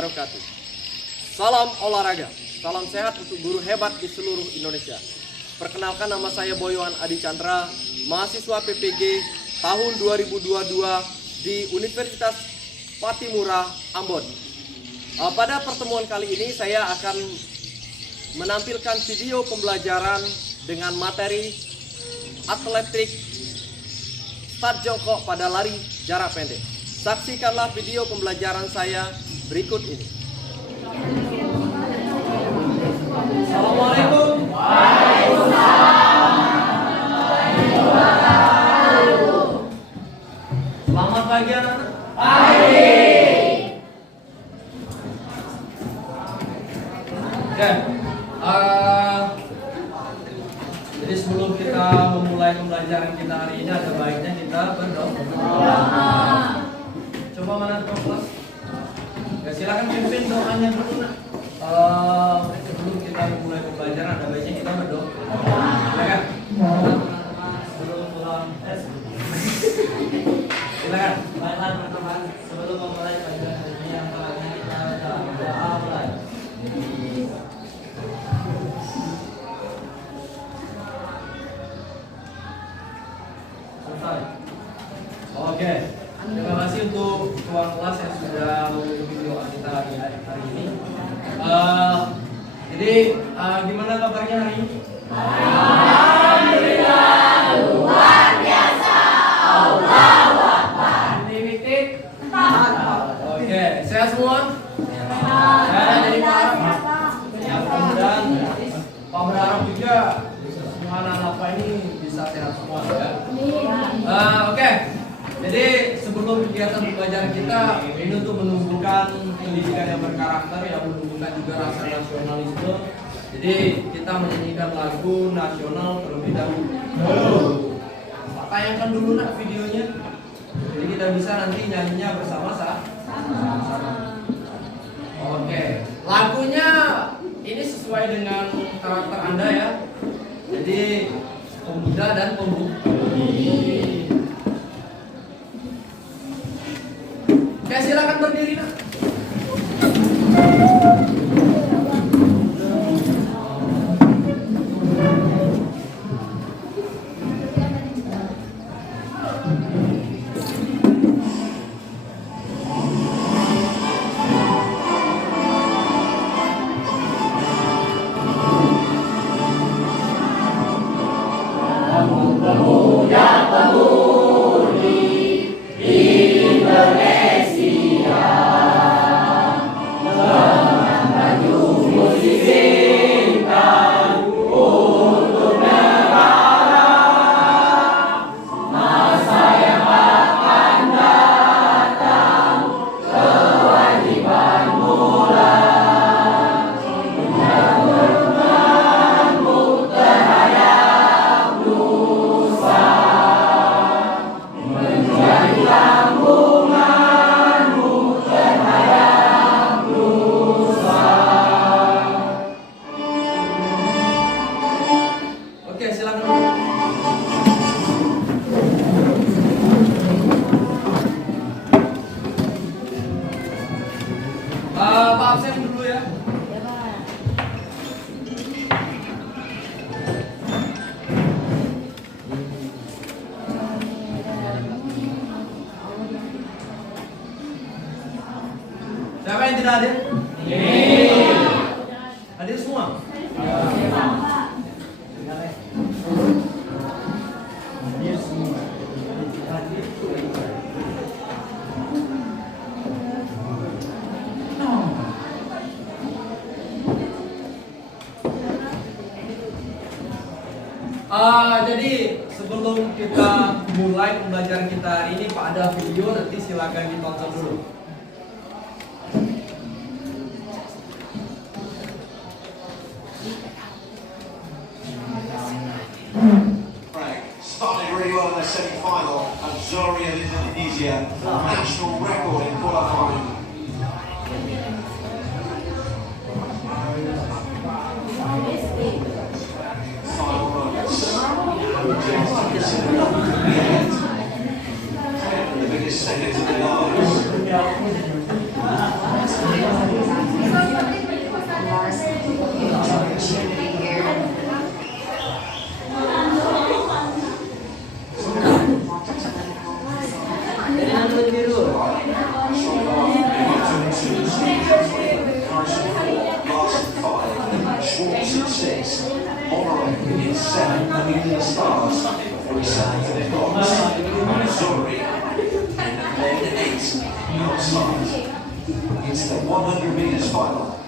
wabarakatuh. Salam olahraga, salam sehat untuk guru hebat di seluruh Indonesia. Perkenalkan, nama saya Boyohan Adi Chandra, mahasiswa PPG tahun 2022 di Universitas Patimura, Ambon. Pada pertemuan kali ini saya akan menampilkan video pembelajaran dengan materi atletik start jongkok pada lari jarak pendek. Saksikanlah video pembelajaran saya berikut ini. Assalamualaikum. Selamat pagi anak-anak. Pagi. Oke. Jadi sebelum kita memulai pembelajaran kita hari ini, ada baiknya kita berdoa. Coba mana kelas? Ya, silakan pimpin doanya dulu nak. Sebelum kita memulai pembelajaran, ada baiknya kita berdoa. Silakan. Sebelum pulang tes. Silakan. Baiklah teman-teman, sebelum memulai pelajaran hari ini, yang pertama kita berdoa mulai. Selesai. Oke. Terima kasih untuk tuan kelas yang sudah mengikuti video kita hari ini. Jadi gimana kabarnya hari ini? Alhamdulillah, luar biasa. Allahu Akbar. Titik. Oke, sehat semua? Sehat. Jadi Pak mudah-mudahan Pak berharap juga semua anak-anak Pak ini bisa sehat semua ya. Oke. Jadi sebelum kegiatan pembelajaran kita ini untuk menumbuhkan pendidikan yang berkarakter, yang menumbuhkan juga rasa nasionalisme. Jadi kita menyanyikan lagu nasional terlebih dahulu. Pak tayangkan dulu nak videonya. Jadi kita bisa nanti nyanyinya bersama-sama. Oke, lagunya ini sesuai dengan karakter Anda ya. Jadi pemuda dan pemudi. Oke, silakan berdiri nak. Siapa yang tidak hadir? Hadir semua? Hadir semua. Jadi sebelum kita mulai pembelajaran kita hari ini, Pak, ada video, nanti silakan ditonton dulu. Started really well in the semi-final at Zoria in Indonesia. National record in qualifying. Final runs. The biggest seconds of their lives. Schwartz at 6, Mollering in 7, coming in the stars, very sad for their box, and Zori in lane 8, outside. It's the 100 metres final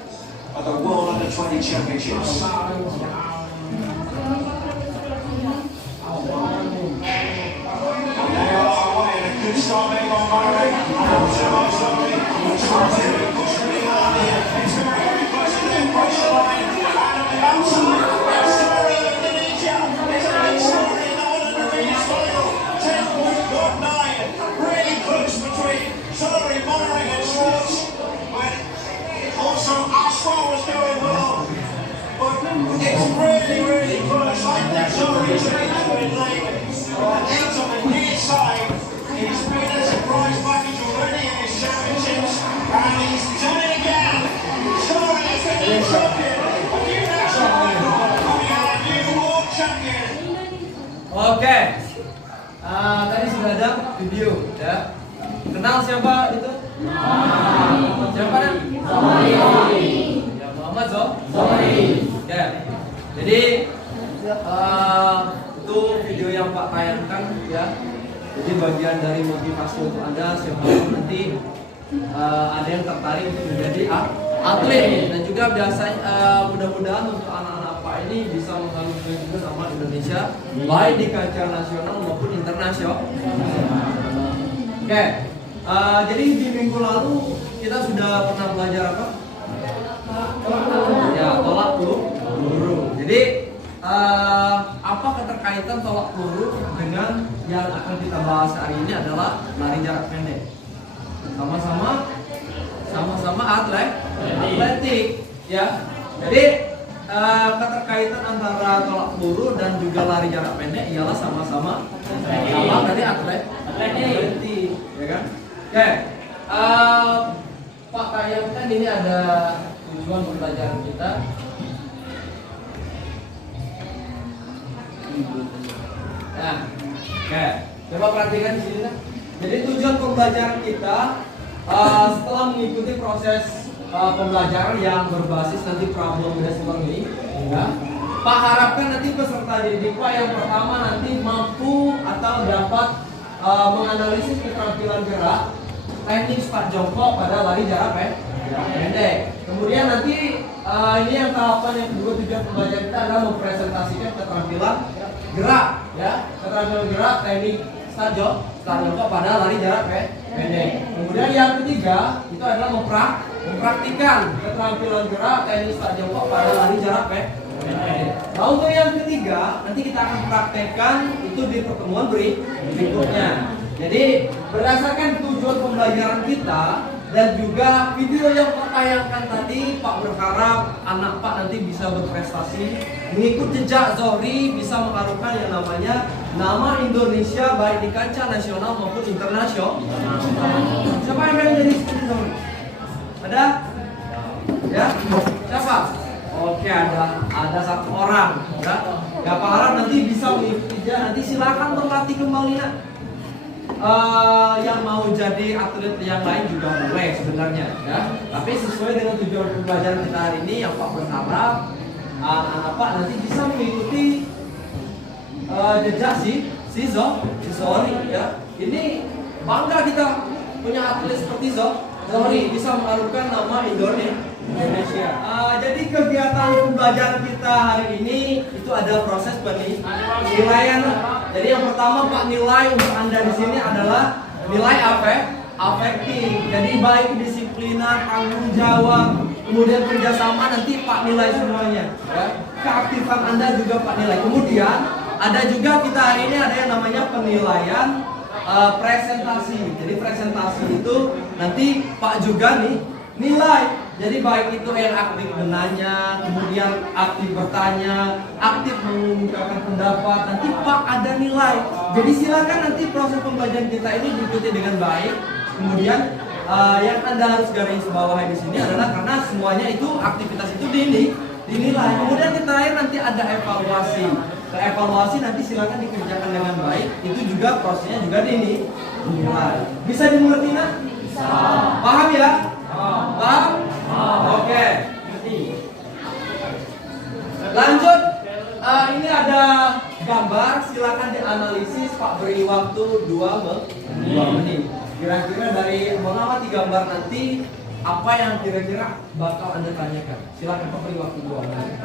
at the World Under 20 Championships. Good start made by Murray. Zori. Schwartz in the push from the line here. It's very, very close to the pressure line. And on the outside, Zori of Indonesia. It's a big story in the 100 metres final. 10.9. Really close between Zori, Murray and Schwartz. But also Asfar was doing well. But it's really, really close. I think Zori's going to win late. And things on the near side. He's been a surprise package already in his championships, and he's done it again. Zori is the new champion, a new national record, coming out a new world champion. Oke, tadi sudah ada video, ya. Kenal siapa itu? Siapa kan? Ya, Muhammad Zori. Ya, jadi itu video yang Pak tayangkan, ya. Jadi bagian dari motivasi untuk Anda siapa nanti ada yang tertarik untuk menjadi atlet dan juga biasanya mudah-mudahan untuk anak-anak Pak ini bisa mengharumkan juga nama Indonesia baik di kancah nasional maupun internasional. Oke, jadi di minggu lalu kita sudah pernah belajar apa? Ya, tolak peluru. Jadi apa keterkaitan tolak peluru dengan yang akan kita bahas hari ini adalah lari jarak pendek. Sama-sama atletik, ya. Jadi keterkaitan antara tolak peluru dan juga lari jarak pendek ialah sama-sama dari atletik, ya kan? Oke, Pak tayangkan ini ada tujuan pembelajaran kita. Nah, oke, coba perhatikan di sini. Nah. Jadi tujuan pembelajaran kita setelah mengikuti proses pembelajaran yang berbasis nanti problem based learning, ya, Pak harapkan nanti peserta didik Pak yang pertama nanti mampu atau dapat menganalisis keterampilan gerak, teknik start jongkok pada lari jarak pendek. Kemudian nanti ini yang tahapan yang kedua tujuan pembelajaran kita adalah mempresentasikan keterampilan gerak, ya, keterampilan gerak teknik start jongkok pada lari jarak pendek. Kemudian yang ketiga itu adalah mempraktikkan keterampilan gerak teknik start jongkok pada lari jarak pendek. Nah, untuk yang ketiga nanti kita akan praktekkan itu di pertemuan berikutnya. Jadi berdasarkan tujuan pembelajaran kita dan juga video yang Pak tayangkan tadi, Pak berharap anak Pak nanti bisa berprestasi, mengikut jejak Zori, bisa mengharumkan yang namanya nama Indonesia baik di kancah nasional maupun internasional. Siapa yang pengen jadi seperti Zori? Ada? Ya? Siapa? Oke, ada satu orang. Ya, Pak harap nanti bisa mengikuti dia. Nanti silakan berlatih kembali ya. Yang mau jadi atlet yang lain juga boleh sebenarnya, ya. Tapi sesuai dengan tujuan pembelajaran kita hari ini, yang Pak berharap anak Pak nanti bisa mengikuti jejak si Zori, ya. Ini bangga kita punya atlet seperti Zori, bisa mengharumkan nama Indonesia. Jadi kegiatan pembelajaran kita hari ini itu ada proses penilaian. Jadi yang pertama Pak nilai untuk Anda di sini adalah nilai afektif. Jadi baik kedisiplinan, tanggung jawab, kemudian kerjasama nanti Pak nilai semuanya. Ya. Keaktifan Anda juga Pak nilai. Kemudian ada juga kita hari ini ada yang namanya penilaian presentasi. Jadi presentasi itu nanti Pak juga nih nilai. Jadi baik itu yang aktif menanya, kemudian aktif bertanya, aktif mengungkapkan pendapat, nanti Pak ada nilai. Jadi silakan nanti proses pembelajaran kita ini diikuti dengan baik. Kemudian yang Anda harus garis bawahi di sini adalah karena semuanya itu aktivitas itu dinilai. Kemudian kita terakhir nanti ada evaluasi. Evaluasi nanti silakan dikerjakan dengan baik. Itu juga prosesnya juga dinilai. Bisa dimengerti nak? Bisa. Paham ya? Paham? Oke. Lanjut. Ini ada gambar, silakan dianalisis. Pak beri waktu 2 menit. Kira-kira dari mengamati gambar nanti apa yang kira-kira bakal Anda tanyakan? Silakan Pak beri waktu 2 menit.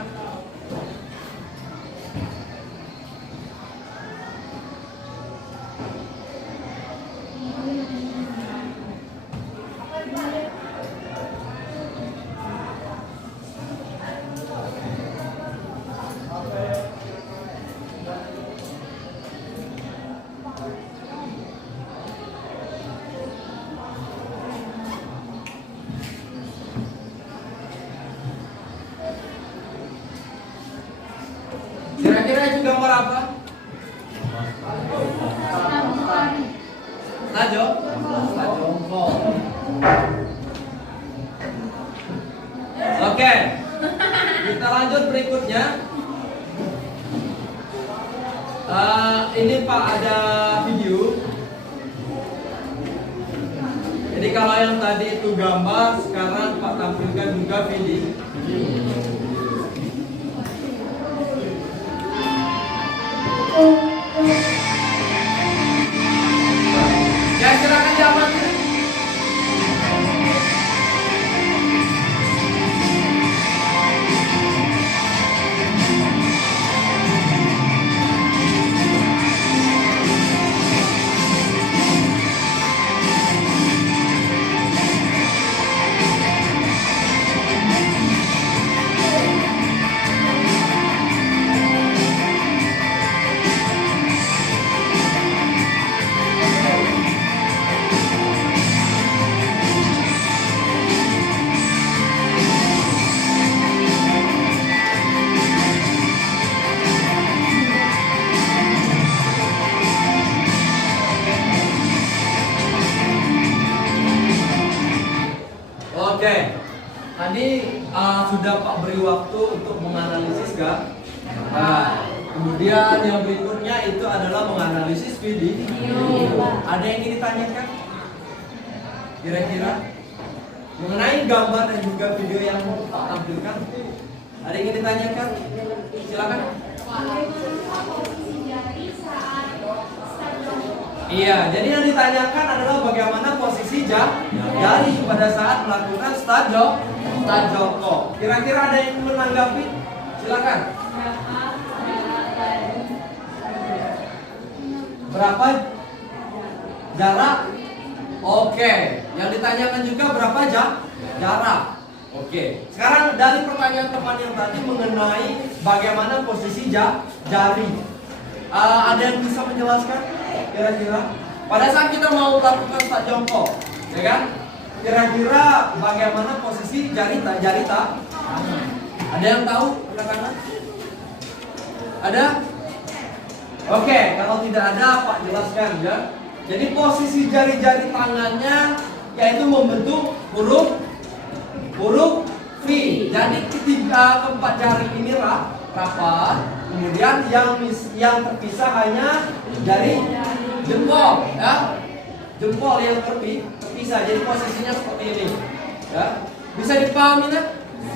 Kira-kira itu gambar apa? Jongkok. Oke. Kita lanjut berikutnya. Ini Pak ada video. Jadi kalau yang tadi itu gambar, sekarang Pak tampilkan juga video. Ya silakan diamati. Oke, tadi sudah Pak beri waktu untuk menganalisis kan? Nah, kemudian yang berikutnya itu adalah menganalisis video. Ada yang ingin ditanyakan? Kira-kira mengenai gambar dan juga video yang Pak tampilkan, ada yang ingin ditanyakan? Silakan. Iya, jadi yang ditanyakan adalah bagaimana posisi jari pada saat melakukan stand jongkok. Kira-kira ada yang menanggapi? Silakan. Berapa jarak? Oke, yang ditanyakan juga berapa jarak? Oke, sekarang dari pertanyaan teman yang tadi mengenai bagaimana posisi jari, ada yang bisa menjelaskan? Kira-kira pada saat kita mau lakukan stand jongkok, ya kan? Kira-kira bagaimana posisi jari tak? Ada yang tahu? Katakan. Ada? Oke, kalau tidak ada Pak jelaskan ya. Jadi posisi jari-jari tangannya yaitu membentuk huruf V. Jadi keempat jari ini rapat. Kemudian yang terpisah hanya jari jempol, ya. Jempol yang terpisah. Jadi posisinya seperti ini, ya. Bisa dipahami kan?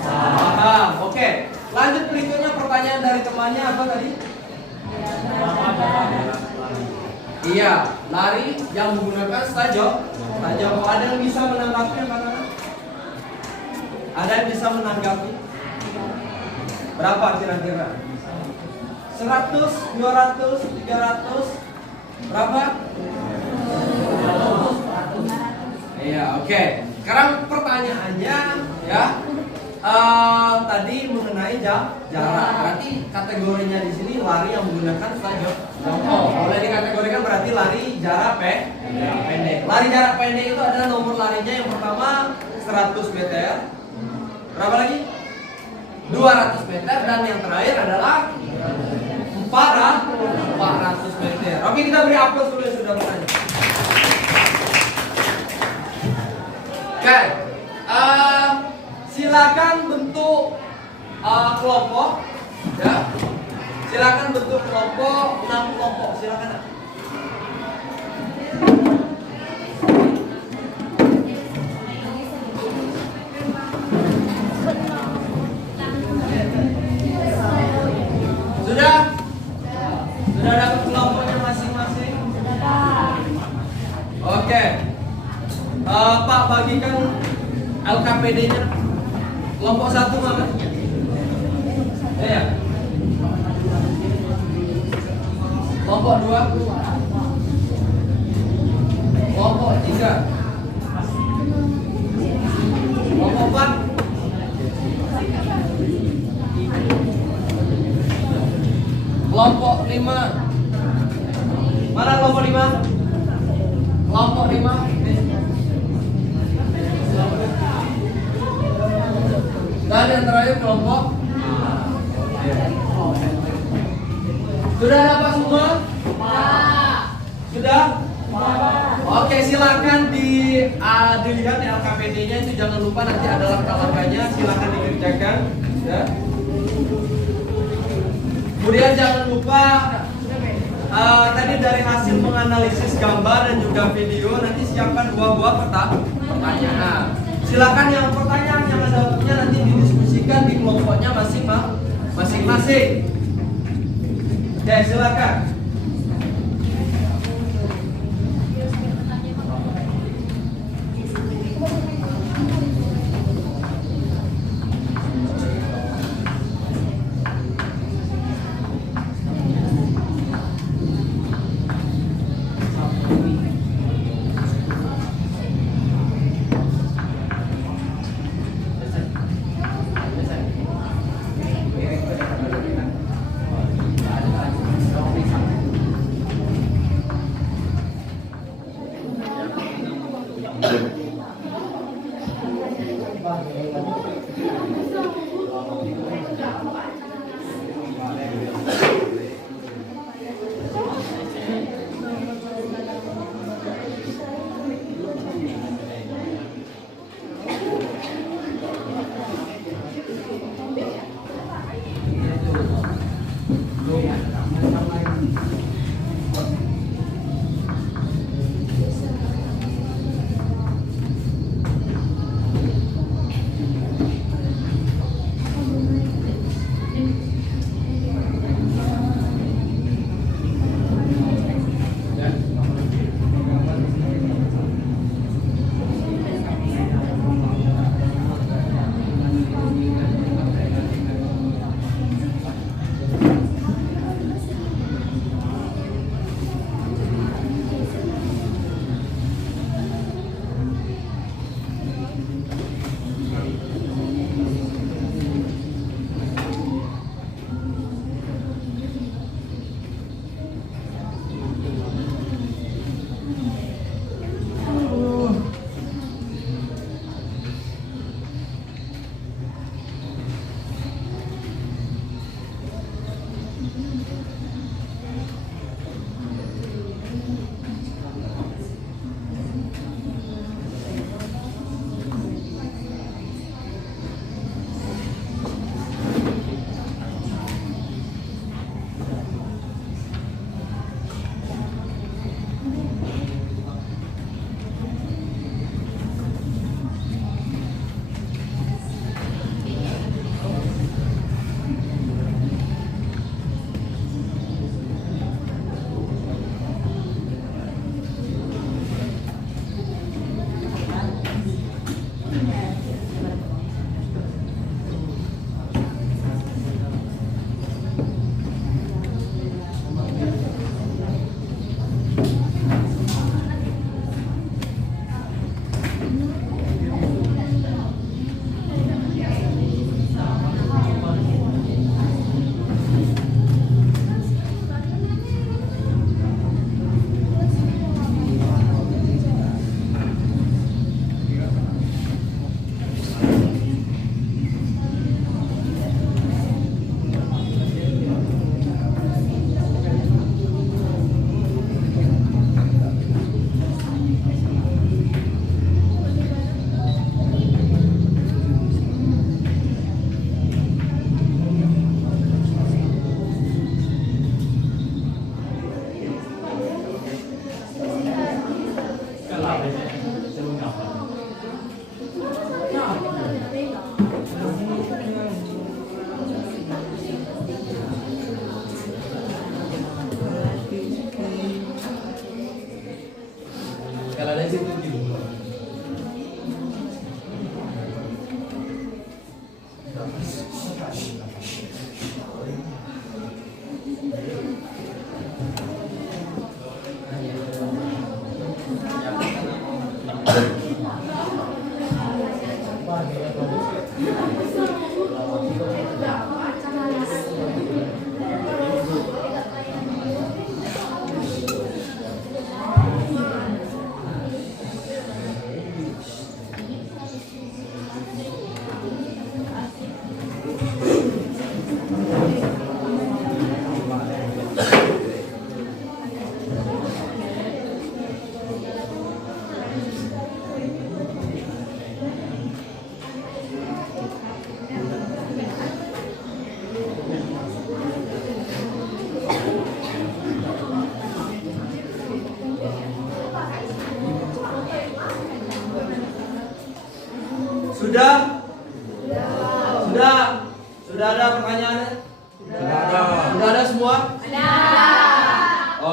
Paham. Oke. Lanjut berikutnya pertanyaan dari temannya apa tadi? Iya, lari yang menggunakan stand jongkok. Ada yang bisa menanggapi apa? Ada yang bisa menanggapi? Berapa kira-kira? 100, 200, 300, berapa? Iya, oke. Sekarang pertanyaannya ya, tadi mengenai jarak. Berarti kategorinya di sini lari yang menggunakan stand jongkok. Boleh dikategorikan berarti lari jarak pendek. Lari jarak pendek itu adalah nomor larinya yang pertama 100 meter. Berapa lagi? 200 meter dan yang terakhir adalah 400 meter. Oke, kita beri aplaus dulu yang sudah bertanya. Oke, silakan bentuk kelompok, ya. Silakan bentuk kelompok 6 kelompok. Silakan. bagikan LKPD-nya. Kelompok 1 mana? Ya. Kelompok 2. Kelompok 3. Kelompok 4. Kelompok 5. Mana kelompok 5? Kelompok 5. Dan yang terakhir kelompok. Sudah dapat semua? Sudah? Oke, silakan dilihat di LKPD-nya, itu jangan lupa nanti ada langkah-langkahnya, silakan dikerjakan. Ya. Kemudian jangan lupa tadi dari hasil menganalisis gambar dan juga video, nanti siapkan 2 buah pertanyaan. Silakan yang pertanyaan yang Anda punya nanti didiskusikan di kelompoknya masing-masing. Oke, silakan.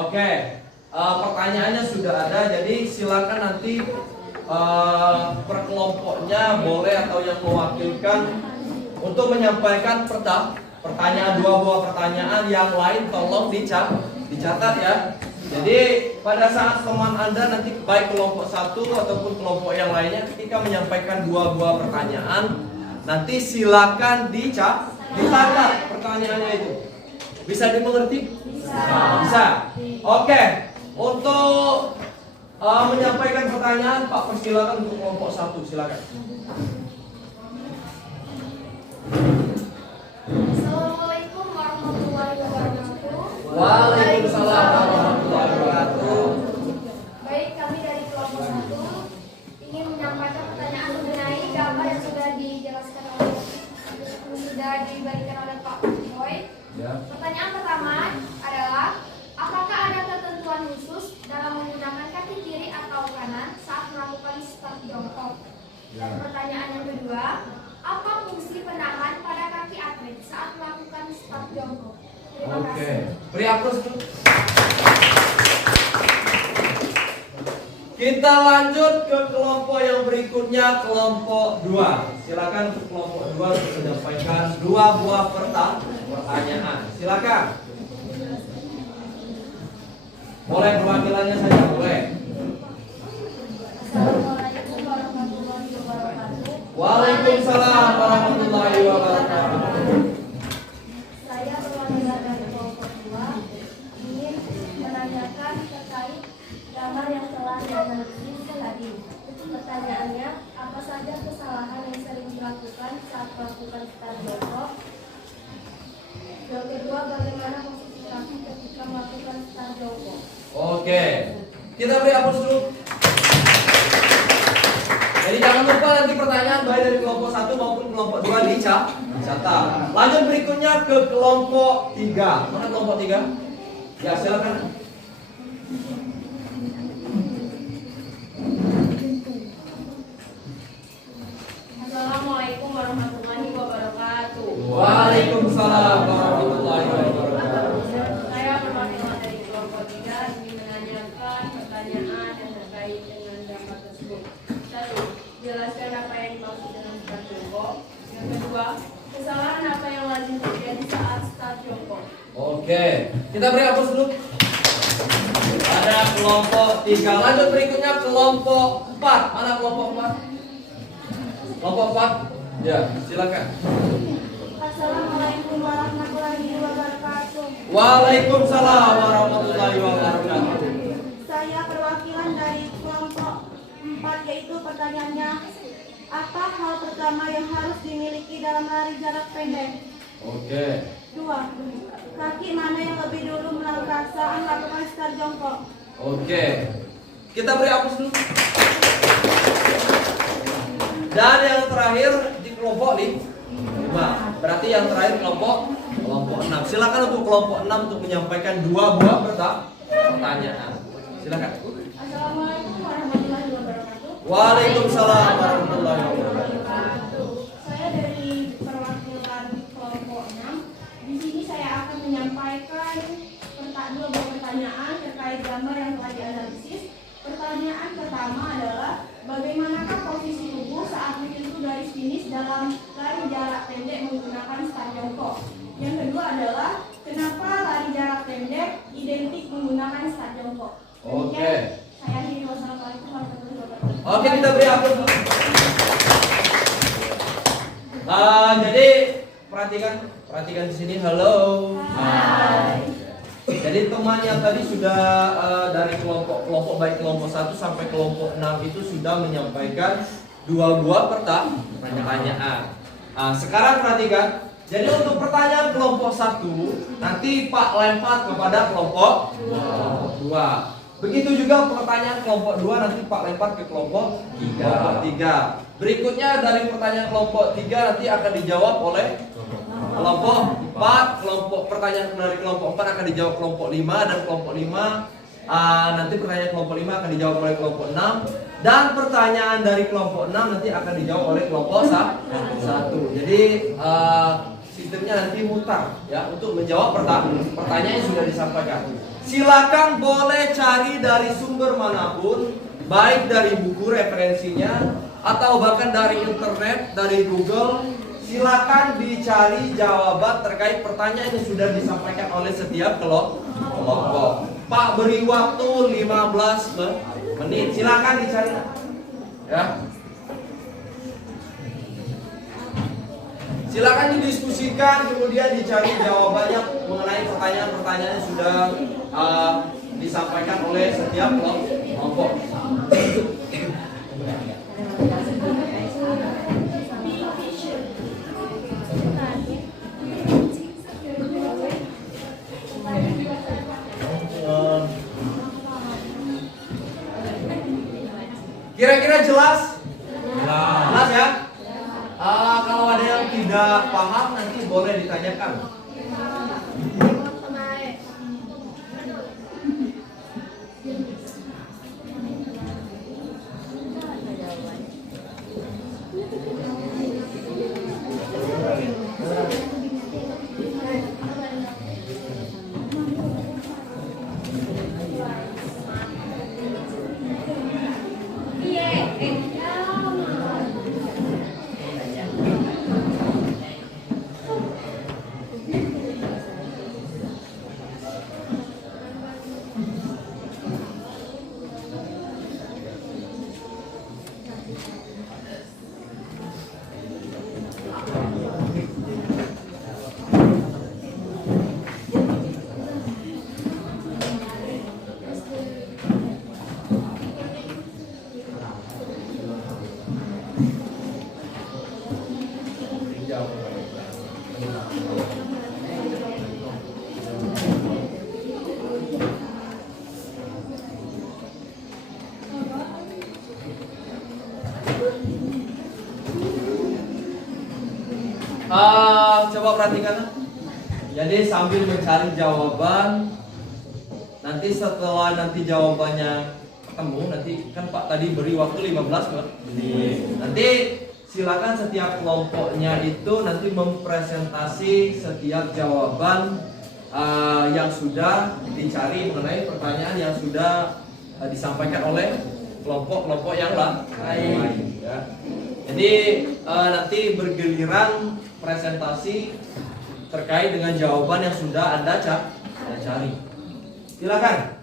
Oke, pertanyaannya sudah ada, jadi silakan nanti per kelompoknya boleh atau yang mewakilkan untuk menyampaikan pertanyaan, 2 buah pertanyaan, yang lain tolong dicatat ya. Jadi pada saat teman Anda nanti baik kelompok 1 ataupun kelompok yang lainnya ketika menyampaikan 2 buah pertanyaan, nanti silakan dicatat pertanyaannya itu. Bisa dimengerti? Bisa. Oke. Untuk menyampaikan pertanyaan, Pak, persilakan untuk kelompok 1, silakan. Assalamualaikum warahmatullahi wabarakatuh. Waalaikumsalam warahmatullahi wabarakatuh. Baik, kami dari kelompok 1 ingin menyampaikan pertanyaan mengenai gambar yang sudah diberikan oleh Pak Boy. Ya. Pertanyaan pertama adalah, apakah ada ketentuan khusus dalam menggunakan kaki kiri atau kanan saat melakukan start jongkok? Dan pertanyaan yang kedua, apa fungsi penahan pada kaki atlet saat melakukan start jongkok? Terima kasih. Beri aplaus dulu. Kita lanjut ke kelompok yang berikutnya, kelompok 2. Silakan untuk kelompok 2 untuk menyampaikan 2 buah pertanyaan. Silakan. Boleh perwakilannya saja, boleh. Assalamualaikum warahmatullahi wabarakatuh. Waalaikumsalam warahmatullahi wabarakatuh. Saya perwakilan dari kelompok 2 ingin menanyakan terkait gambar yang telah dianalisis tadi. Pertanyaannya, apa saja kesalahan yang sering dilakukan saat melakukan start jongkok? Yang kedua, bagaimana posisi kaki ketika melakukan start jongkok? Oke, kita beri aplaus dulu. Jadi jangan lupa nanti pertanyaan baik dari kelompok 1 maupun kelompok 2 dicatat. Lanjut berikutnya ke kelompok 3. Mana kelompok 3? Ya, silakan. Assalamualaikum warahmatullahi wabarakatuh. Waalaikumsalam warahmatullahi wabarakatuh. Saya perwakilan dari kelompok 3 ingin menanyakan pertanyaan yang terkait dengan gambar tersebut. 1. Jelaskan apa yang dimaksud dengan start jongkok. Yang kedua, kesalahan apa yang lazim terjadi saat start jongkok. Oke, kita beri aplaus dulu. Ada kelompok 3. Lanjut berikutnya kelompok 4. Mana kelompok 4? Kelompok 4? Ya, silakan. Assalamualaikum warahmatullahi wabarakatuh. Waalaikumsalam warahmatullahi wabarakatuh. Saya perwakilan dari kelompok 4, yaitu pertanyaannya, apa hal pertama yang harus dimiliki dalam lari jarak pendek? Oke. 2. Kaki mana yang lebih dulu melakukan saat melakukan start jongkok? Oke. Kita beri aplaus dulu. Dan yang terakhir di kelompok 5. Berarti yang terakhir kelompok 6. Silakan untuk kelompok 6 untuk menyampaikan 2 buah pertanyaan. Silakan. Assalamualaikum warahmatullahi wabarakatuh. Waalaikumsalam warahmatullahi wabarakatuh. Saya dari perwakilan kelompok 6. Di sini saya akan menyampaikan 2 buah pertanyaan terkait gambar yang telah dianalisis. Pertanyaan pertama adalah, bagaimanakah posisi tubuh saat menyentuh garis finish dalam lari jarak pendek menggunakan start jongkok? Yang kedua adalah, kenapa lari jarak pendek identik menggunakan start jongkok? Oke. Saya akhiri. Wassalamualaikum warahmatullahi wabarakatuh. Oke, kita beri aplaus dulu. Jadi perhatikan di sini. Halo. Hai. Jadi teman yang tadi sudah dari kelompok baik kelompok 1 sampai kelompok 6 itu sudah menyampaikan 2 buah pertanyaan. Sekarang perhatikan. Jadi untuk pertanyaan kelompok 1 nanti Pak lempar kepada kelompok 2. Begitu juga pertanyaan kelompok 2 nanti Pak lempar ke kelompok 3. Berikutnya dari pertanyaan kelompok 3 nanti akan dijawab oleh kelompok 4. Pertanyaan dari kelompok 4 akan dijawab kelompok 5, dan kelompok 5 nanti pertanyaan kelompok 5 akan dijawab oleh kelompok 6, dan pertanyaan dari kelompok 6 nanti akan dijawab oleh kelompok 1. Jadi sistemnya nanti mutar ya untuk menjawab pertanyaan yang sudah disampaikan. Silakan boleh cari dari sumber manapun, baik dari buku referensinya atau bahkan dari internet, dari Google. Silakan dicari jawaban terkait pertanyaan yang sudah disampaikan oleh setiap kelompok. Pak beri waktu 15 menit. Silakan dicari. Ya. Silakan didiskusikan, kemudian dicari jawabannya mengenai pertanyaan-pertanyaan yang sudah disampaikan oleh setiap kelompok. Kira-kira jelas? Jelas ya? Kalau ada yang tidak paham nanti boleh ditanyakan. Coba perhatikan. Jadi sambil mencari jawaban, nanti setelah jawabannya ketemu, nanti kan Pak tadi beri waktu 15 kan? Nanti silakan setiap kelompoknya itu nanti mempresentasi setiap jawaban yang sudah dicari mengenai pertanyaan yang sudah disampaikan oleh kelompok-kelompok yang lain. Ya. Jadi nanti bergiliran presentasi terkait dengan jawaban yang sudah Anda cari. Silakan.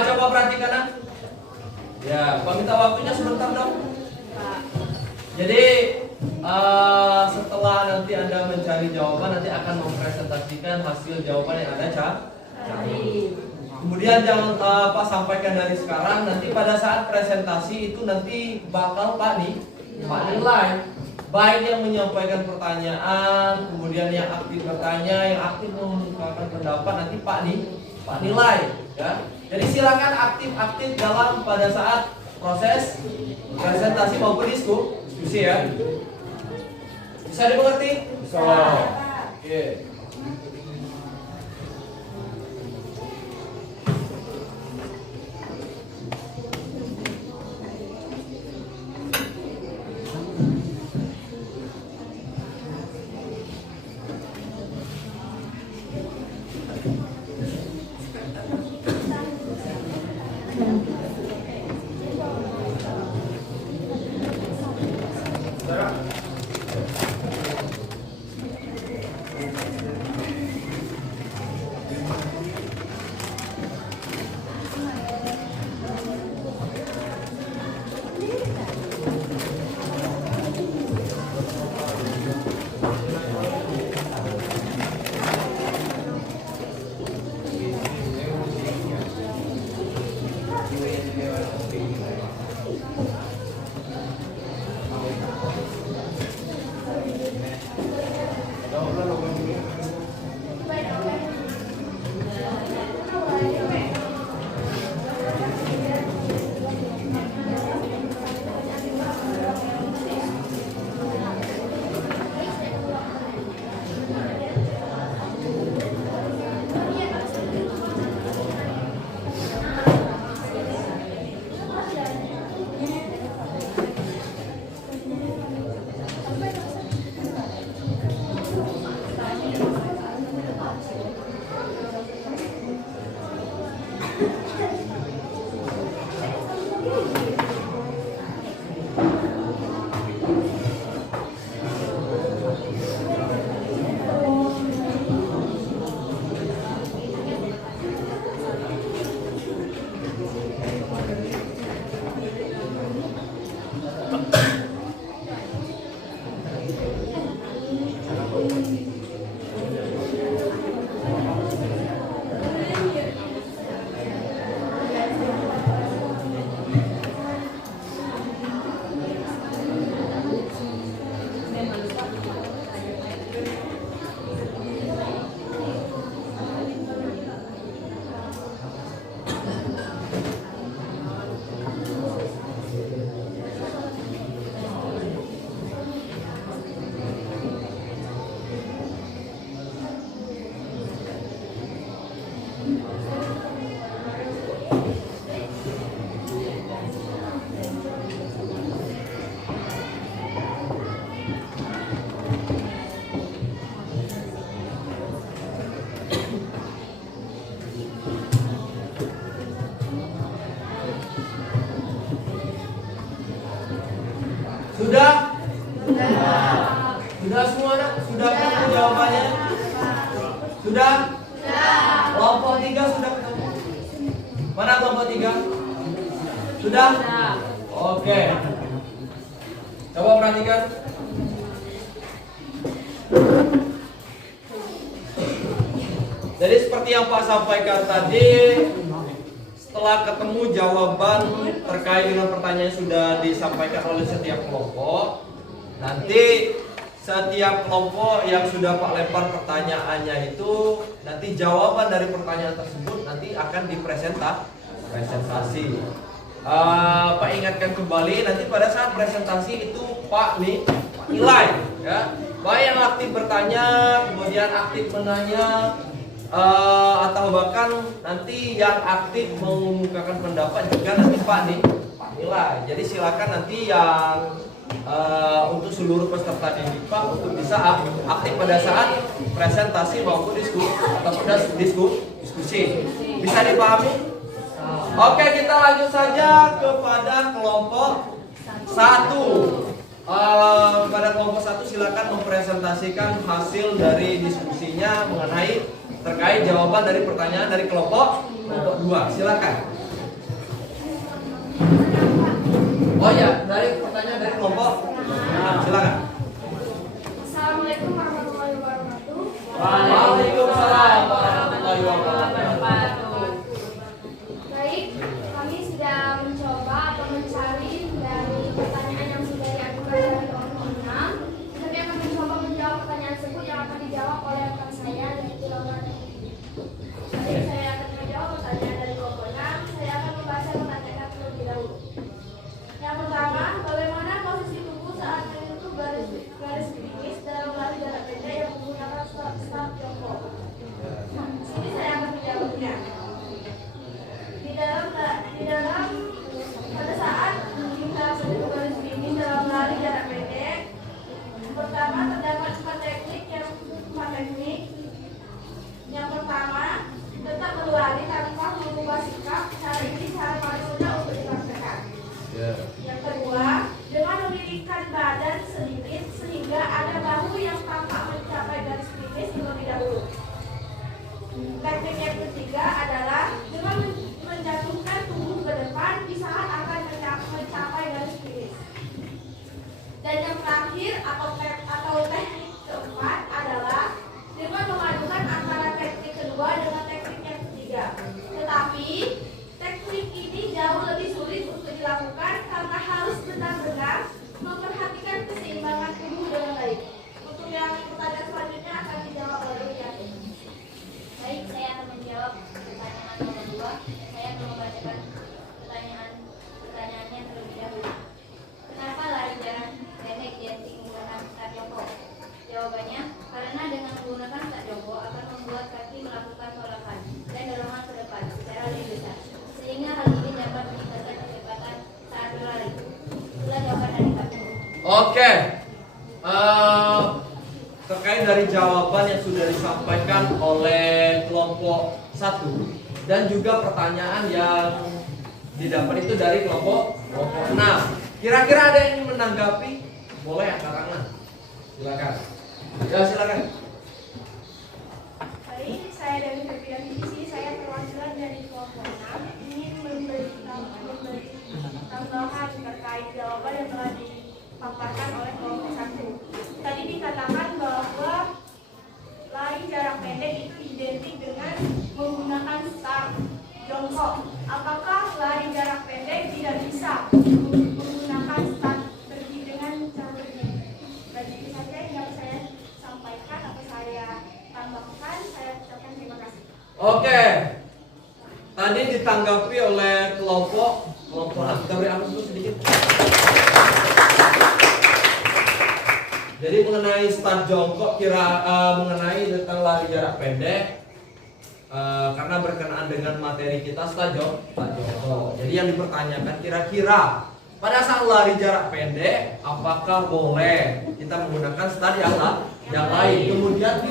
Coba perhatikan. Ya, Pak minta waktunya sebentar dong. Jadi setelah nanti Anda mencari jawaban nanti akan mempresentasikan hasil jawaban yang Anda cari. Kemudian jangan Pak sampaikan dari sekarang, nanti pada saat presentasi itu nanti bakal Pak nilai. Baik yang menyampaikan pertanyaan, kemudian yang aktif bertanya, yang aktif mengungkapkan pendapat, nanti Pak nilai ya. Jadi silakan aktif dalam pada saat proses presentasi maupun diskusi ya. Bisa dimengerti? Bisa. Oke. Sudah? Sudah semua nak? Sudah ketemu jawabannya? Sudah? Kelompok 3 sudah ketemu? Mana kelompok 3? Sudah? Oke. Coba perhatikan. Jadi seperti yang Pak sampaikan tadi, setelah ketemu jawaban terkait dengan pertanyaan yang sudah disampaikan oleh setiap kelompok, nanti setiap kelompok yang sudah Pak lempar pertanyaannya itu, nanti jawaban dari pertanyaan tersebut nanti akan presentasi. Pak ingatkan kembali, nanti pada saat presentasi itu Pak nilai ya. Baik yang aktif bertanya, kemudian aktif menanya, atau bahkan nanti yang aktif mengungkapkan pendapat juga nanti Pak nilai. Jadi silakan nanti yang untuk seluruh peserta didik Pak untuk bisa aktif pada saat presentasi maupun diskusi. Bisa dipahami? Oke, kita lanjut saja kepada kelompok 1. Pada kelompok 1 silakan mempresentasikan hasil dari diskusinya mengenai terkait jawaban dari pertanyaan dari kelompok 2. Silakan. Oh ya, dari pertanyaan dari kelompok. Silakan. Assalamualaikum warahmatullahi wabarakatuh. dijawab oleh rekan saya yaitu Roman. Jadi saya akan menjawab pertanyaan dari kelompok 6. Saya akan membaca pertanyaan terlebih dahulu. Yang pertama, bagaimana posisi tubuh saat menyentuh garis finish dalam lari jarak pendek yang menggunakan start jongkok? Sini saya akan menjawabnya. Di dalam pada saat kita menyentuh garis finish dalam lari jarak pendek, pertama terdapat 4 teknik. Yang pertama, tetap berlari tanpa mengubah sikap. Cara ini cara paling mudah untuk dilakukan. Yang kedua, dengan memilihkan badan sedikit sehingga ada bahu yang tampak mencapai garis finish terlebih dahulu. Teknik yang ketiga adalah dengan menjatuhkan tubuh ke depan di saat akan mencapai garis finish. Dan yang terakhir atau teknik keempat adalah dengan memadukan antara teknik kedua dengan teknik yang ketiga. Tetapi teknik ini jauh lebih sulit untuk dilakukan karena harus benar-benar memperhatikan keseimbangan tubuh dengan baik. Untuk yang pertanyaan selanjutnya akan dijawab oleh Yati. Baik, saya akan menjawab pertanyaan nomor 2. Saya akan membacakan pertanyaannya terlebih dahulu. Kenapa lari jarak pendek identik menggunakan start jongkok? Jawabannya, karena dengan menggunakan start jongkok akan membuat kaki melakukan tolakan dan dorongan ke depan secara lebih besar, sehingga hal ini dapat meningkatkan kecepatan saat berlari. Itulah jawaban dari Pak Guru. Oke. Terkait dari jawaban yang sudah disampaikan oleh kelompok 1 dan juga pertanyaan yang didapat itu dari kelompok 6. Kira-kira ada yang ingin menanggapi? Boleh angkat tangan. Silakan. Ya, silakan. Baik, saya dari Febrian Visi, saya perwakilan dari kelompok 6 ingin memberi tambahan terkait jawaban yang telah dipaparkan oleh kelompok 1. Tadi dikatakan bahwa lari jarak pendek itu identik dengan menggunakan start jongkok. Apakah lari jarak pendek tidak bisa menggunakan start berdiri dengan cara berdiri? Jadi itu saja yang dapat saya sampaikan atau saya tambahkan. Saya ucapkan terima kasih. Oke. Tadi ditanggapi oleh kelompok 6. Kita beri aplaus dulu sedikit. Jadi mengenai start jongkok mengenai tentang lari jarak pendek, karena berkenaan dengan materi kita start jongkok. Jadi yang dipertanyakan kira-kira pada saat lari jarak pendek apakah boleh kita menggunakan start yang lain? Kemudian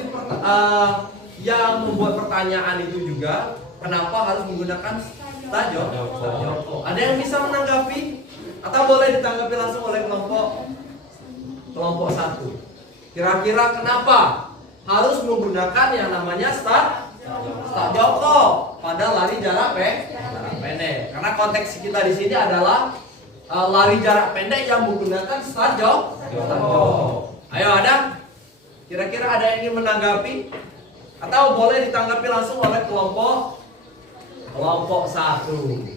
yang membuat pertanyaan itu juga kenapa harus menggunakan start jongkok? Ada yang bisa menanggapi atau boleh ditanggapi langsung oleh kelompok 1. Kira-kira kenapa harus menggunakan yang namanya start jongkok pada lari jarak pendek? Karena konteks kita di sini adalah lari jarak pendek yang menggunakan start jongkok. Ayo, ada? Kira-kira ada yang ingin menanggapi atau boleh ditanggapi langsung oleh kelompok 1?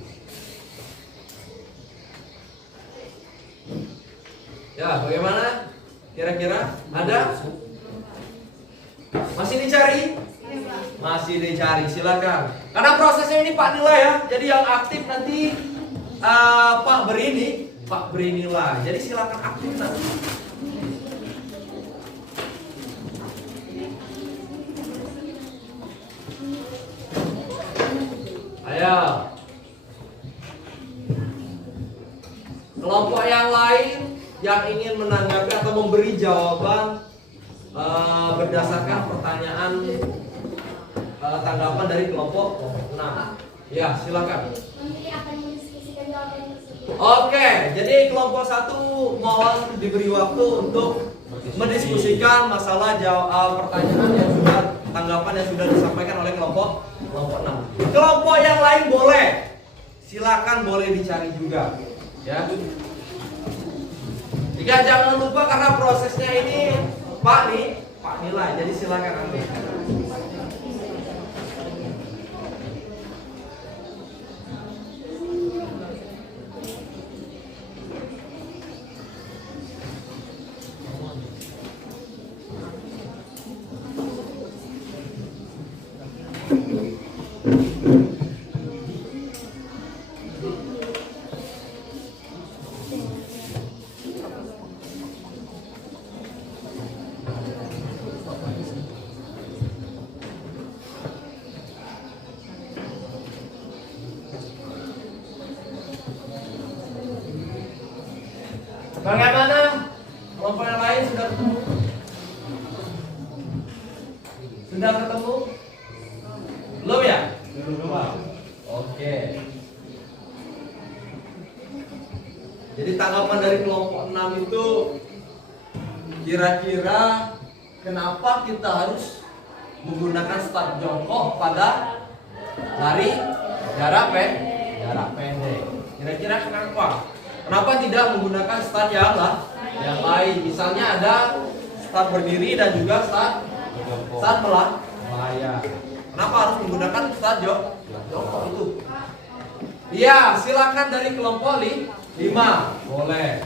Ya, bagaimana? Kira-kira ada? Masih dicari? Masih dicari, silakan. Karena prosesnya ini Pak nilai ya. Jadi yang aktif nanti Pak beri nilai. Jadi silakan aktif nanti. Ayo. Kelompok yang lain yang ingin menanggapi atau memberi jawaban berdasarkan pertanyaan tanggapan dari kelompok 6. Ya, silakan. Nanti akan mendiskusikan jawaban tersebut. Oke, jadi kelompok 1 mohon diberi waktu untuk mendiskusikan masalah pertanyaan yang sudah tanggapan yang sudah disampaikan oleh kelompok 6. Kelompok yang lain boleh, silakan boleh dicari juga, ya. Jika jangan lupa karena prosesnya ini Pak nilai, jadi silakan ambil. Bagaimana? Kelompok yang lain sudah ketemu? Sudah ketemu? Belum ya? Belum. Oke. Jadi tanggapan dari kelompok 6 itu kira-kira kenapa kita harus menggunakan start jongkok pada lari jarak pendek? Kira-kira kenapa? Kenapa tidak menggunakan start yang lain? Misalnya ada start berdiri dan juga start melayang. Kenapa harus menggunakan start jongkok itu? Iya, silakan dari kelompok 5. Boleh.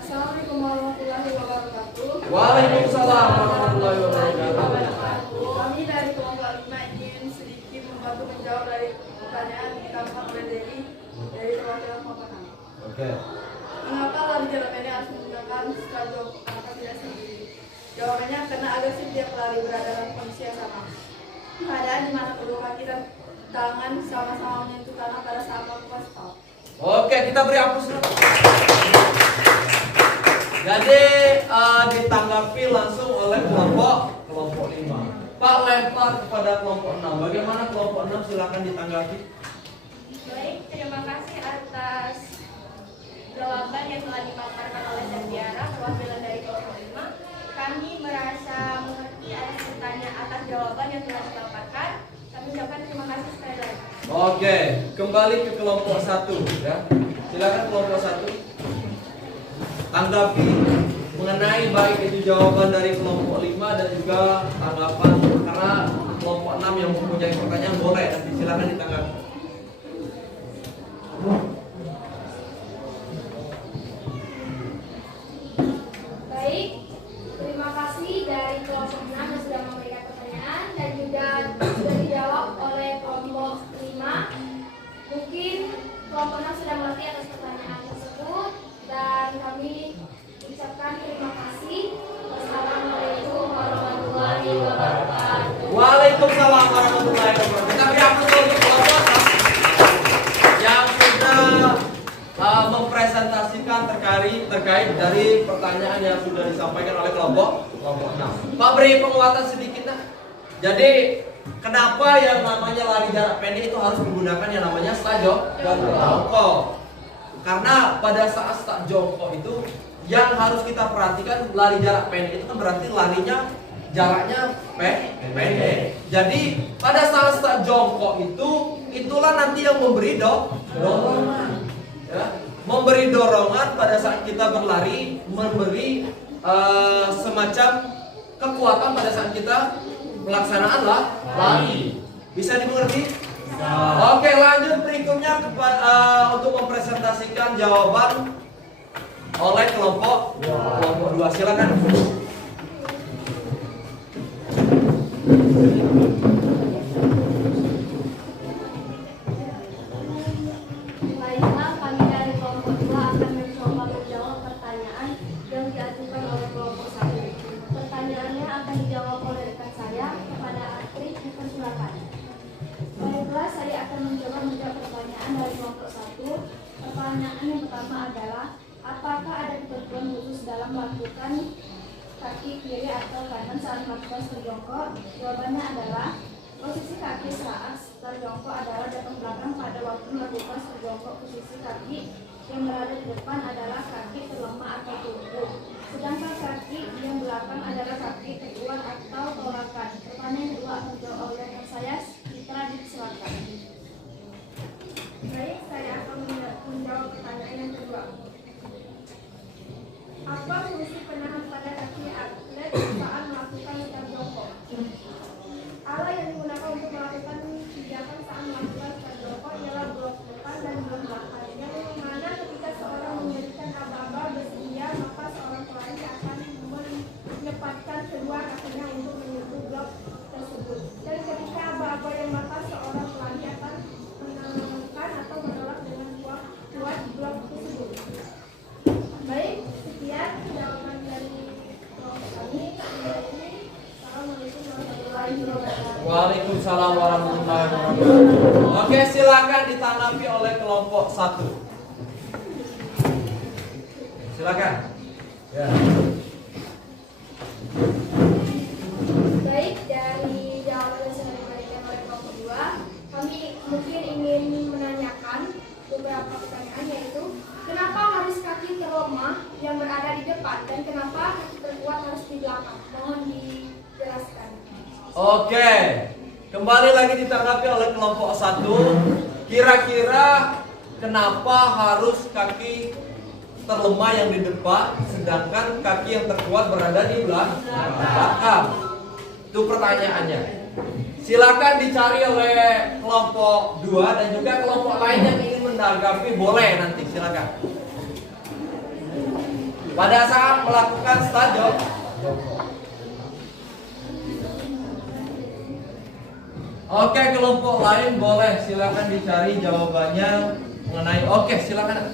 Assalamualaikum warahmatullahi wabarakatuh. Waalaikumsalam warahmatullahi wabarakatuh. Kami dari kelompok 5 ingin sedikit membantu menjawab dari pertanyaan yang ditanyakan oleh Dewi dari perwakilan kelompok 6. Oke. Mengapa lari jarak pendek harus menggunakan start jongkok? Kenapa tidak sendiri? Jawabannya karena agar setiap pelari berada dalam kondisi yang sama. Keadaan di mana kedua kaki dan tangan sama-sama menyentuh tanah pada saat melakukan start. Oke, kita beri aplaus dulu. Jadi ditanggapi langsung oleh kelompok 5. Pak lempar kepada kelompok 6. Bagaimana kelompok 6? Silakan ditanggapi. Baik, terima kasih atas jawaban yang telah dipaparkan oleh Sandiara, perwakilan dari kelompok 5. Kami merasa mengerti atas pertanyaan atas jawaban yang telah dipaparkan. Kami ucapkan terima kasih sekali lagi. Oke, kembali ke kelompok 1 ya. Silakan kelompok 1. Tanggapi mengenai baik itu jawaban dari kelompok 5 dan juga tanggapan karena kelompok 6 yang mempunyai pertanyaan boleh nanti silakan ditanggapi. Baik, terima kasih dari kelompok 6 yang sudah memberikan pertanyaan dan juga sudah dijawab oleh kelompok 5. Mungkin kelompok 6 sudah mengerti atas pertanyaan tersebut dan kami ucapkan terima kasih. Wassalamualaikum warahmatullahi wabarakatuh. Waalaikumsalam warahmatullahi wabarakatuh. Kita beri aplaus untuk kelompok 6 yang sudah mempresentasikan terkait dari pertanyaan yang sudah disampaikan oleh kelompok 6. Pak beri penguatan sedikit nah. Jadi kenapa yang namanya lari jarak pendek itu harus menggunakan yang namanya start jongkok? Karena pada saat start jongkok itu yang harus kita perhatikan lari jarak pendek itu kan berarti larinya jaraknya pendek. Jadi pada saat start jongkok itulah nanti yang memberi dorongan. Ya, memberi dorongan pada saat kita berlari, memberi semacam kekuatan pada saat kita pelaksanaan lari. Bisa dimengerti? Oke, lanjut berikutnya untuk mempresentasikan jawaban oleh kelompok 2. Silakan. Baiklah, kami dari kelompok 2 akan mencoba menjawab pertanyaan yang diajukan oleh kelompok 1. Pertanyaannya akan dijawab oleh rekan saya kepada Astrid. Dipersilakan. Baiklah, saya akan mencoba menjawab pertanyaan dari kelompok 1. Pertanyaan yang pertama adalah, apakah ada ketentuan khusus dalam melakukan kaki kiri atau kanan saat melakukan terjongkok? Jawabannya adalah posisi kaki saat terjongkok adalah datang belakang pada waktu melakukan terjongkok. Posisi kaki yang berada di depan adalah kaki terlemah atau tungku. Sedangkan kaki yang belakang adalah kaki teruan atau torakan. Pertanyaan kedua akan dijawab oleh rekan saya, Citra. Disilakan. Baik, saya akan menjawab pertanyaan yang kedua. Apa fungsi penahan pada kaki atlet saat melakukan terjongkok? Alat yang digunakan untuk melakukan pijakan saat melakukan terjongkok ialah blok depan dan blok belakang. Yang mana ketika seorang memberikan aba-aba bersedia, maka seorang pelari akan menyempatkan kedua kakinya untuk menyentuh blok tersebut. Dan ketika aba-aba yang maka seorang pelari akan menekan atau menolak dengan kuat blok tersebut. Baik, sekian jawaban dari kelompok kami. Assalamualaikum warahmatullahi wabarakatuh. Waalaikumsalam warahmatullahi wabarakatuh. Oke, silakan ditanggapi oleh kelompok 1. Silakan. Ya. Baik, dari jawaban yang sudah diberikan oleh kelompok 2, kami mungkin ingin menanyakan beberapa pertanyaan, yaitu kenapa harus kaki terlemah yang berada di depan dan kenapa kaki terkuat harus di belakang? Mohon dijelaskan. Oke, kembali lagi ditanggapi oleh kelompok 1. Kira-kira kenapa harus kaki terlemah yang di depan, sedangkan kaki yang terkuat berada di belakang? Itu pertanyaannya. Silakan dicari oleh kelompok 2 dan juga kelompok lain yang ingin menanggapi, boleh nanti silakan. Pada saat melakukan stajo. Oke, kelompok lain boleh silakan dicari jawabannya mengenai. Oke, silakan.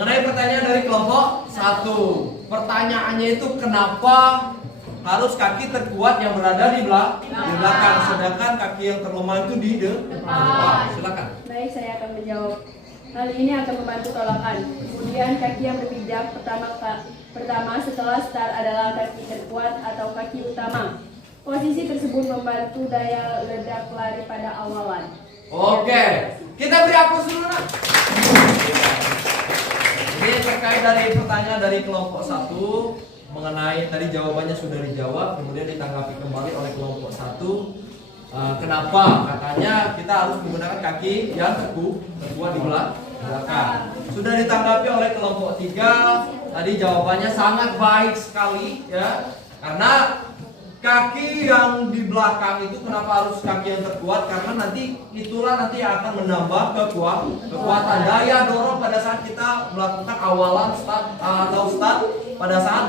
Mengenai pertanyaan dari kelompok 1. Pertanyaannya itu kenapa harus kaki terkuat yang berada di belakang, sedangkan kaki yang terlemah itu di depan. Silakan. Baik, saya akan menjawab. Hal ini akan membantu tolakan. Kemudian kaki yang berpijak pertama setelah start adalah kaki terkuat atau kaki utama. Posisi tersebut membantu daya ledak lari pada awalan. Oke, kita beri aplaus dulu nak. Ini terkait dari pertanyaan dari kelompok 1 mengenai tadi jawabannya sudah dijawab, kemudian ditanggapi kembali oleh kelompok 1. Kenapa katanya kita harus menggunakan kaki yang terkuat di belakang. Sudah ditanggapi oleh kelompok 3. Tadi jawabannya sangat baik sekali ya. Karena kaki yang di belakang itu kenapa harus kaki yang terkuat? Karena itulah nanti yang akan menambah kekuatan daya dorong pada saat kita melakukan awalan start atau start pada saat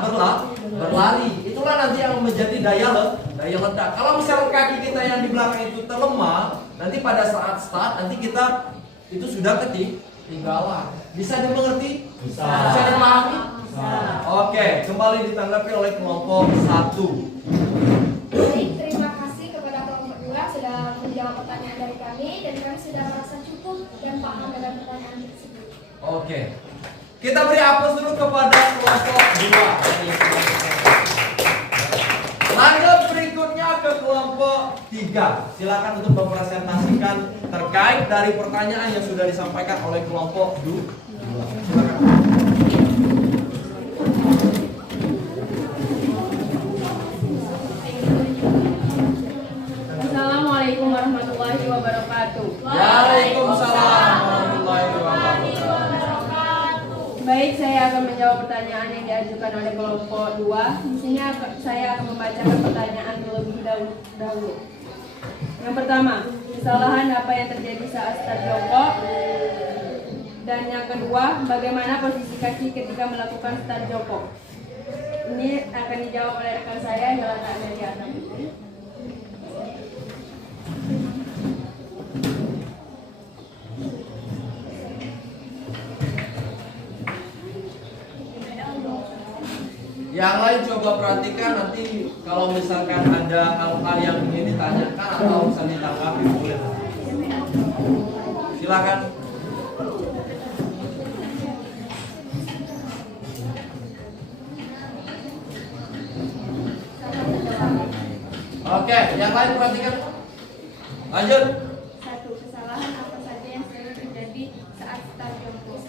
berlari. Itulah nanti yang menjadi daya ledak. Kalau misalnya kaki kita yang di belakang itu terlemah, nanti pada saat start nanti kita itu sudah ketinggalan. Bisa dimengerti? Bisa dipahami? Oke, kembali ditanggapi oleh kelompok 1. Baik, terima kasih kepada kelompok 2 sudah menjawab pertanyaan dari kami dan kami sudah merasa cukup dan paham dengan pertanyaan tersebut. Oke. Kita beri aplaus dulu kepada kelompok 2. Lanjut berikutnya ke kelompok 3. Silakan untuk mempresentasikan terkait dari pertanyaan yang sudah disampaikan oleh kelompok 2. Silakan. Assalamualaikum warahmatullahi wabarakatuh. Waalaikumsalam warahmatullahi wabarakatuh. Baik, saya akan menjawab pertanyaan yang diajukan oleh kelompok 2. Di sini saya akan membacakan pertanyaan terlebih dahulu. Yang pertama, kesalahan apa yang terjadi saat start jongkok? Dan yang kedua, bagaimana posisi kaki ketika melakukan start jongkok? Ini akan dijawab oleh rekan saya yang letaknya di atas. Yang lain coba perhatikan, nanti kalau misalkan ada hal-hal yang ingin ditanyakan atau bisa ditanggapi boleh. Silakan. Oke, yang lain perhatikan. Lanjut. 1. Kesalahan apa saja yang sering terjadi saat start jongkok?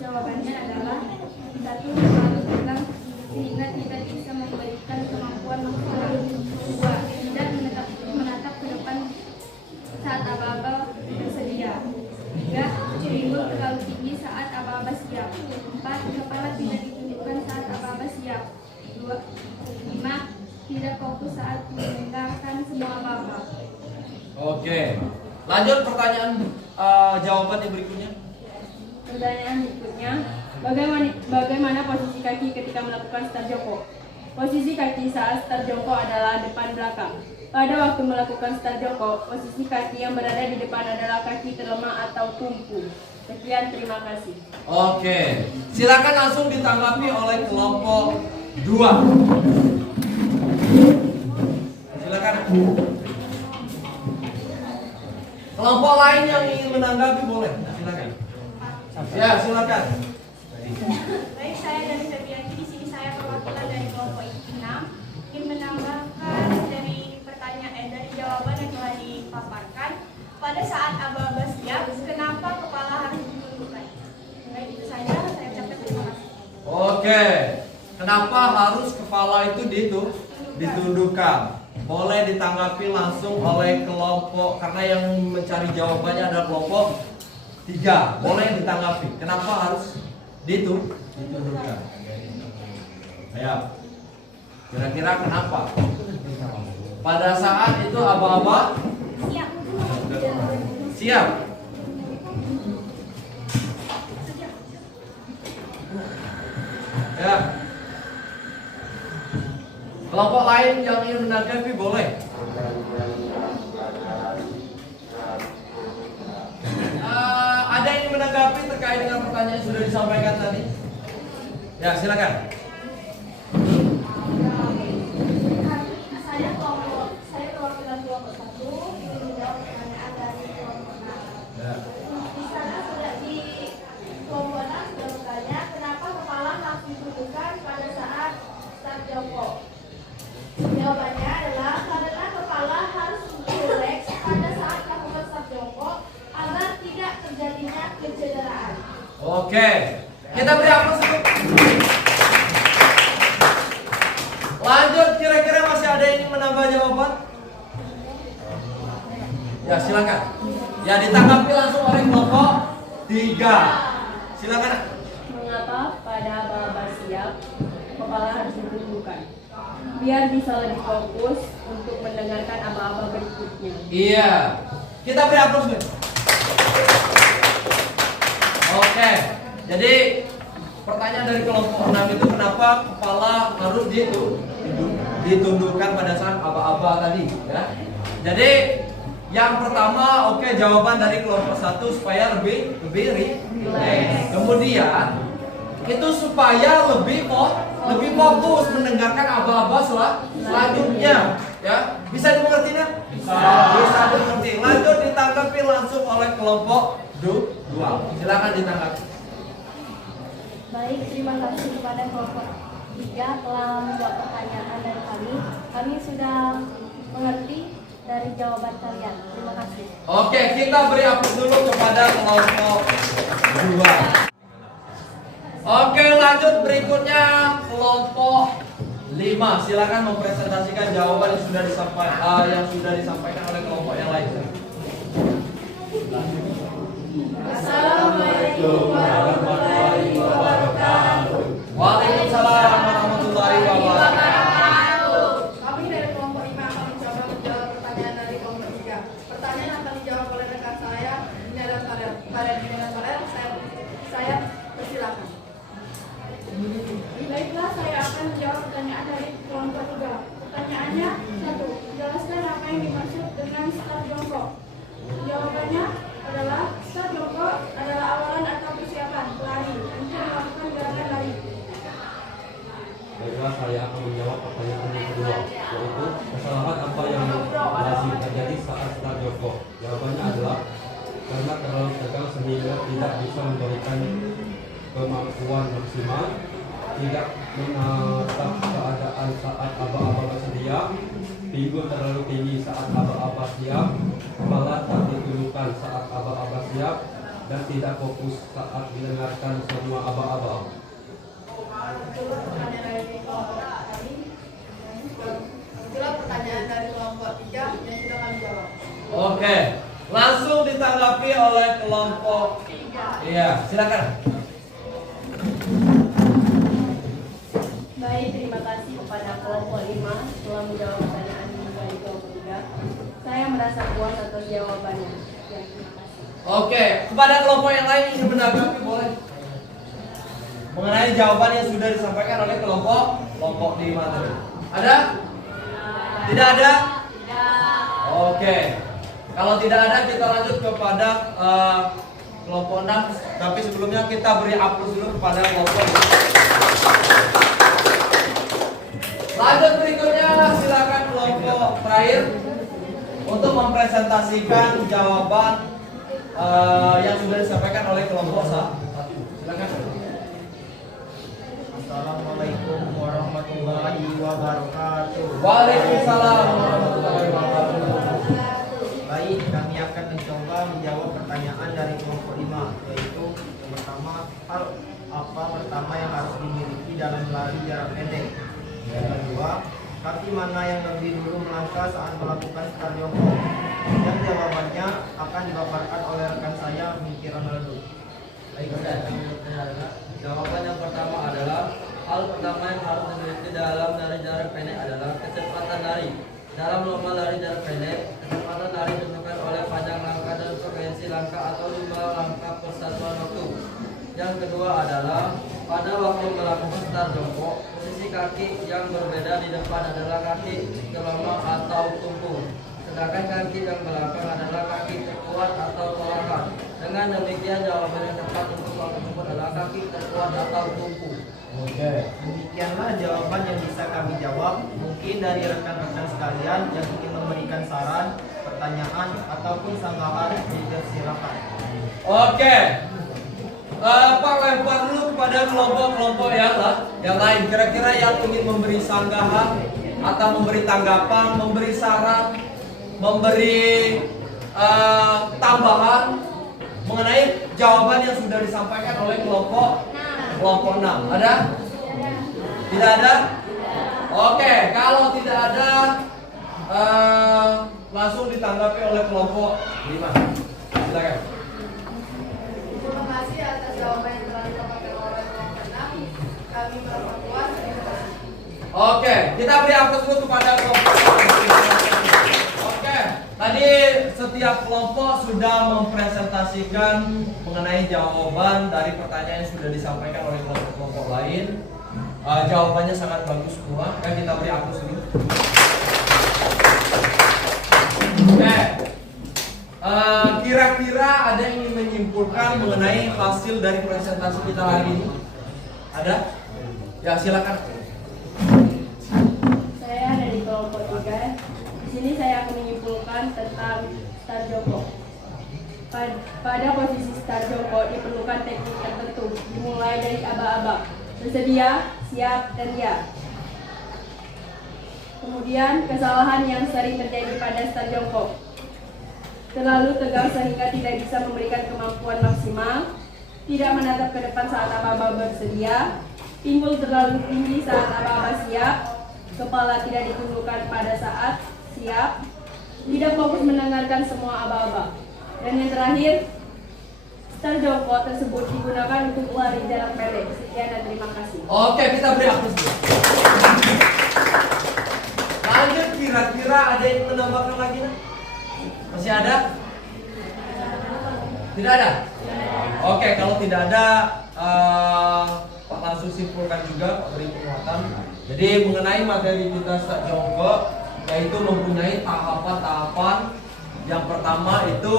Jawabannya adalah 1. Terlalu tegang sehingga tidak bisa memberikan kemampuan maksimal. 2. Tidak menatap ke depan saat aba-aba bersedia. 3. Ceringgol terlalu tinggi saat aba-aba siap. 4. Kepala tidak ditunjukkan saat aba-aba siap. 5. Tidak fokus saat mendengarkan semua aba-aba. Oke. Lanjut pertanyaan jawaban yang berikutnya. Pertanyaan berikutnya, bagaimana posisi kaki ketika melakukan start jongkok? Posisi kaki saat start jongkok adalah depan belakang. Pada waktu melakukan start jongkok, posisi kaki yang berada di depan adalah kaki terlemah atau tumpu. Sekian, terima kasih. Oke, silakan langsung ditanggapi oleh kelompok 2. Silakan. Kelompok lain yang ingin menanggapi boleh. Silakan. Ya, silakan. Baik, saya dari Febianti. Di sini saya perwakilan dari kelompok 6 ingin menambahkan dari jawaban yang telah dipaparkan. Pada saat aba-aba siap, kenapa kepala harus ditundukkan? Baik, itu saja. Saya ucapkan terima kasih. Oke. Kenapa harus kepala itu ditundukkan? Boleh ditanggapi langsung oleh kelompok, karena yang mencari jawabannya adalah kelompok 3. Boleh ditanggapi. Kenapa harus ditundukkan? Ayo. Kira-kira kenapa? Pada saat itu aba-aba siap. Ya. Kelompok lain yang ingin menanggapi boleh. Ada yang ingin menanggapi terkait dengan pertanyaan yang sudah disampaikan tadi? Ya, silakan. Saya perwakilan kelompok 1 ingin menjawab pertanyaan dari kelompok 6. Ya. Di sana sudah di kelompok 6 sudah bertanya kenapa kepala harus ditundukkan pada saat start jongkok. Jawabannya adalah karena kepala harus rileks pada saat melakukan start jongkok agar tidak terjadinya kecederaan. Oke. Kita beri aplaus dulu. Lanjut, kira-kira masih ada yang ingin menambah jawaban? Ya, silakan. Ya, ditanggapi langsung oleh kelompok 3. Silakan. Mengapa pada aba-aba siap kepala harus ditundukkan? Biar bisa lebih fokus untuk mendengarkan aba-aba berikutnya. Iya. Kita beri aplaus dulu. Oke. Jadi pertanyaan dari kelompok 6 itu kenapa kepala harus ditundukkan pada saat aba-aba tadi, ya. Jadi yang pertama, oke, jawaban dari kelompok 1 supaya lebih rileks. Kemudian itu supaya lebih fokus mendengarkan aba-aba selanjutnya, ya. Bisa dimengerti nggak? Bisa dimengerti. Lanjut ditanggapi langsung oleh kelompok 2. Silakan ditanggapi. Baik, terima kasih kepada kelompok 3 telah menjawab pertanyaan dari kami. Kami sudah mengerti dari jawaban kalian. Terima kasih. Oke, kita beri aplaus dulu kepada kelompok 2. Oke, lanjut berikutnya kelompok 5. Silakan mempresentasikan jawaban yang sudah disampaikan oleh kelompok yang lain. Assalamualaikum warahmatullahi wabarakatuh. Waalaikumsalam warahmatullahi wabarakatuh. Kami dari kelompok 5 akan mencoba menjawab pertanyaan dari kelompok 3. Pertanyaan akan dijawab oleh rekan saya, Dina dan Farel. Saya persilakan. Baiklah, saya akan menjawab pertanyaan dari kelompok 3. Pertanyaannya 1. Jelaskan apa yang dimaksud dengan start jongkok. Jawabannya adalah start jongkok adalah awalan atau persiapan pelari untuk melakukan gerakan lari. Baiklah, saya akan menjawab pertanyaan yang kedua, yaitu kesalahan apa yang lazim terjadi saat start jongkok. Jawabannya adalah karena terlalu tegang sehingga tidak bisa memberikan kemampuan maksimal, tidak menatap keadaan saat aba-aba bersedia, pinggul terlalu tinggi saat aba-aba siap, kepala tak ditundukkan saat aba-aba siap, dan tidak fokus saat mendengarkan semua aba-aba. Itulah pertanyaan dari kelompok 3 yang sudah kami jawab. Oke, langsung ditanggapi oleh kelompok 3. Iya, silakan. Baik, terima kasih kepada kelompok 5 telah menjawab pertanyaan dari kelompok 3. Saya merasa puas atas jawabannya. Ya, terima kasih. Oke, kepada kelompok yang lain ingin menanggapi boleh. Mengenai jawaban yang sudah disampaikan oleh kelompok 5 tadi. Ada? Tidak ada? Oke. Kalau tidak ada kita lanjut kepada kelompok 6. Tapi sebelumnya kita beri aplaus dulu kepada kelompok 5. Lanjut berikutnya, silakan kelompok terakhir untuk mempresentasikan jawaban yang sudah disampaikan oleh kelompok 1. Silakan. Assalamualaikum warahmatullahi wabarakatuh. Waalaikumsalam warahmatullahi wabarakatuh. Baik, kami akan mencoba menjawab pertanyaan dari kelompok 5, yaitu yang pertama, hal apa pertama yang harus dimiliki dalam lari jarak pendek? Yang kedua, kaki mana yang lebih dulu melangkah saat melakukan start jongkok? Dan jawabannya akan dipaparkan oleh rekan saya, Mikiran Aldo. Baik, jawaban yang pertama adalah hal pertama yang harus dimiliki dalam lari jarak pendek adalah kecepatan lari. Dalam lomba lari jarak pendek, kecepatan lari ditentukan oleh panjang langkah dan frekuensi langkah atau jumlah langkah per satuan waktu. Yang kedua adalah pada waktu melakukan start jongkok, posisi kaki yang berbeda di depan adalah kaki kelama atau tumpul, sedangkan kaki yang belakang adalah kaki terkuat atau tolakan. Dengan demikian jawaban yang tepat untuk soal tersebut adalah kaki terkuat atau tumpu. Oke. Demikianlah jawaban yang bisa kami jawab. Mungkin dari rekan-rekan sekalian yang ingin memberikan saran, pertanyaan, ataupun sanggahan, silakan. Oke. Pak lempar dulu kepada kelompok-kelompok yang lain. Kira-kira yang ingin memberi sanggahan atau memberi tanggapan, memberi saran, memberi tambahan mengenai jawaban yang sudah disampaikan oleh kelompok 6. Ada? Tidak ada? Oke, kalau tidak ada langsung ditanggapi oleh kelompok 5. Silakan. Terima kasih atas jawaban yang telah disampaikan oleh kelompok 6. Kami merasa puas. Terima kasih. Oke, kita beri aplaus dulu kepada kelompok. Oke, tadi setiap kelompok sudah mempresentasikan mengenai jawaban dari pertanyaan yang sudah disampaikan oleh kelompok-kelompok lain. Jawabannya sangat bagus semua. Kan kita beri aplaus dulu. Oke. Kira-kira ada yang ingin menyimpulkan mengenai hasil dari presentasi kita hari ini? Ada? Ya, silakan. Saya dari kelompok 3. Di sini saya akan menyimpulkan tentang start jongkok. Pada posisi start jongkok diperlukan teknik tertentu, dimulai dari aba-aba, bersedia, siap, dan ya. Kemudian kesalahan yang sering terjadi pada start jongkok: terlalu tegang sehingga tidak bisa memberikan kemampuan maksimal, tidak menatap ke depan saat aba-aba bersedia, timbul terlalu tinggi saat aba-aba siap, kepala tidak ditundukkan pada saat siap, tidak fokus mendengarkan semua aba-aba. Dan yang terakhir, start jongkok tersebut digunakan untuk lari jarak pendek. Sekian dan terima kasih. Oke, kita beri aplaus dulu. Lanjut, kira-kira ada yang menambahkan lagi? Masih ada? Tidak ada? Oke, kalau tidak ada, Pak langsung simpulkan juga, Pak beri penguatan. Jadi mengenai materi kita start jongkok, yaitu mempunyai tahapan-tahapan. Yang pertama itu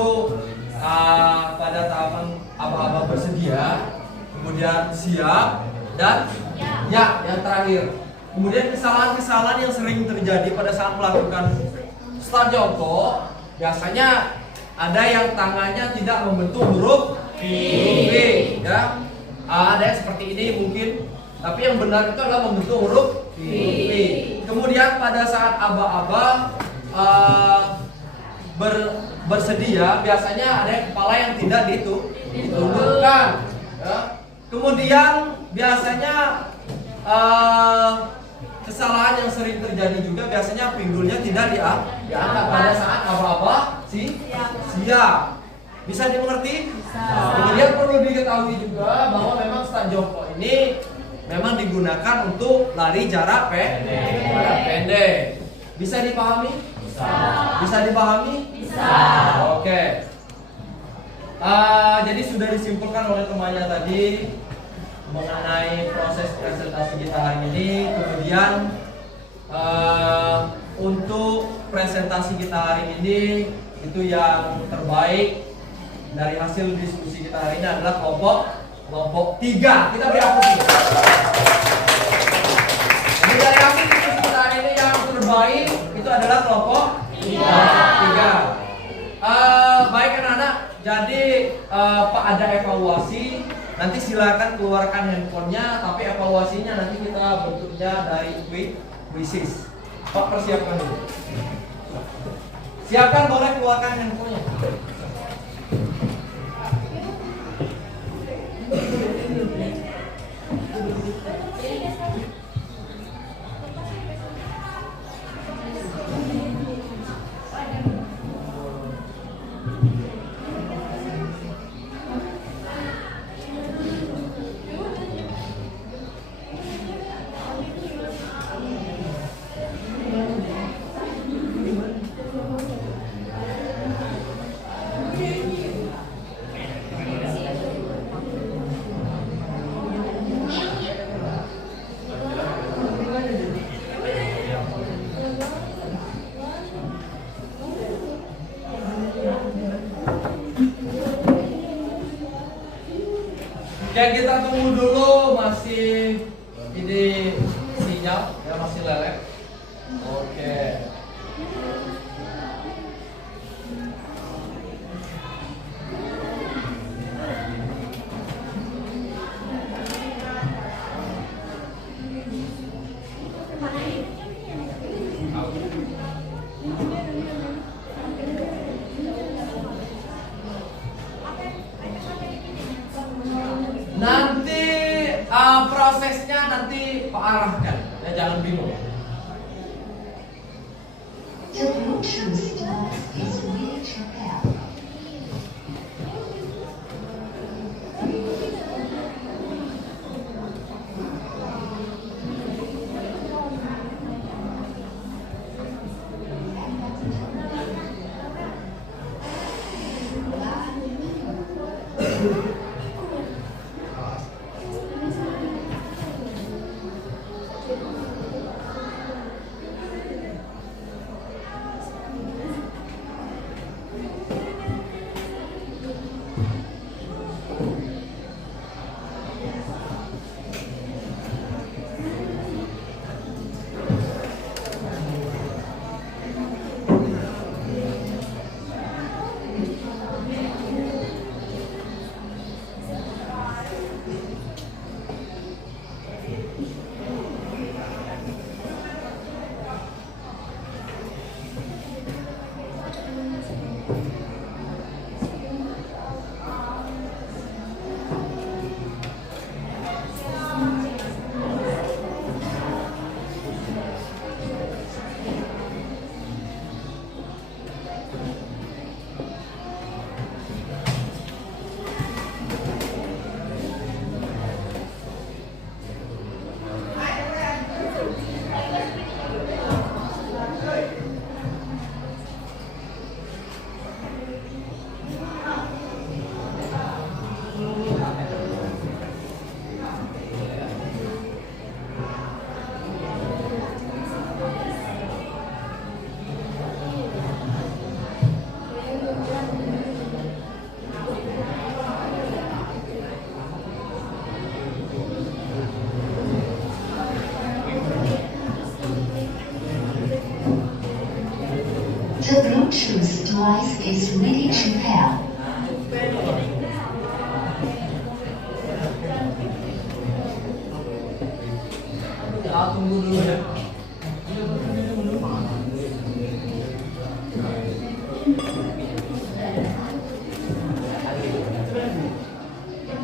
pada tahapan aba-aba bersedia, kemudian siap, dan ya yang terakhir. Kemudian kesalahan-kesalahan yang sering terjadi pada saat melakukan start jongkok, biasanya ada yang tangannya tidak membentuk huruf V, ya. Ada yang seperti ini mungkin, tapi yang benar itu adalah membentuk huruf V. Kemudian pada saat aba-aba bersedia, biasanya ada yang kepala yang tidak ditundukkan, ya. Kemudian biasanya kesalahan yang sering terjadi juga biasanya pinggulnya tidak diangkat pada saat aba-aba siap. Bisa dimengerti? Kemudian perlu diketahui juga bahwa memang start jongkok ini memang digunakan untuk lari jarak pendek. Bisa dipahami? Bisa dipahami? Bisa. Oke. Jadi sudah disimpulkan oleh temannya tadi mengenai proses presentasi kita hari ini. Kemudian untuk presentasi kita hari ini itu yang terbaik dari hasil diskusi kita hari ini adalah kelompok 3. Kita beri aplaus. Jadi dari hasil diskusi kita hari ini yang terbaik itu adalah kelompok 3. Baik anak-anak, jadi Pak ada evaluasi Nanti silakan keluarkan handphonenya, tapi evaluasinya nanti kita bentuknya dari quizzes. Pak, persiapkan dulu. Siapkan, boleh keluarkan handphonenya. Ya, kita tunggu dulu, masih ini sinyal ya, masih lelek. Oke. Nanti prosesnya nanti Pak arahkan, ya jangan bingung. The Bluetooth device is ready to pair. The Bluetooth device is ready to pair. Ya, tunggu dulu ya.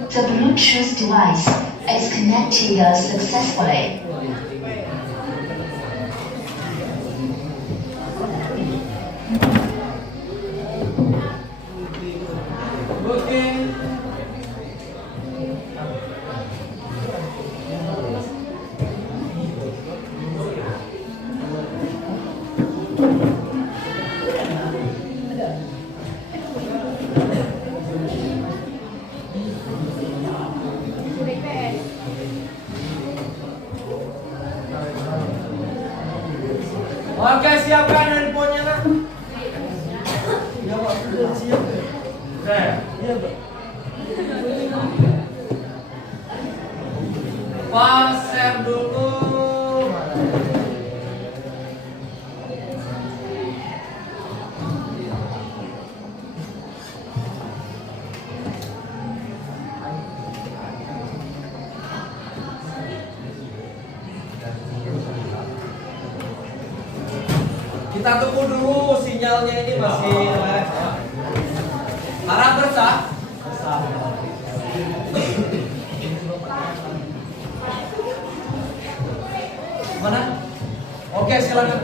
The Bluetooth device is connected successfully. Oke, siapkan handphonenya, nak. Ya, Pak, sudah siap. Oke. Iya, Pak. Pak, share dulu. Kita tunggu dulu sinyalnya ini masih live ya. Harap bersah. Mana? Oke, silakan.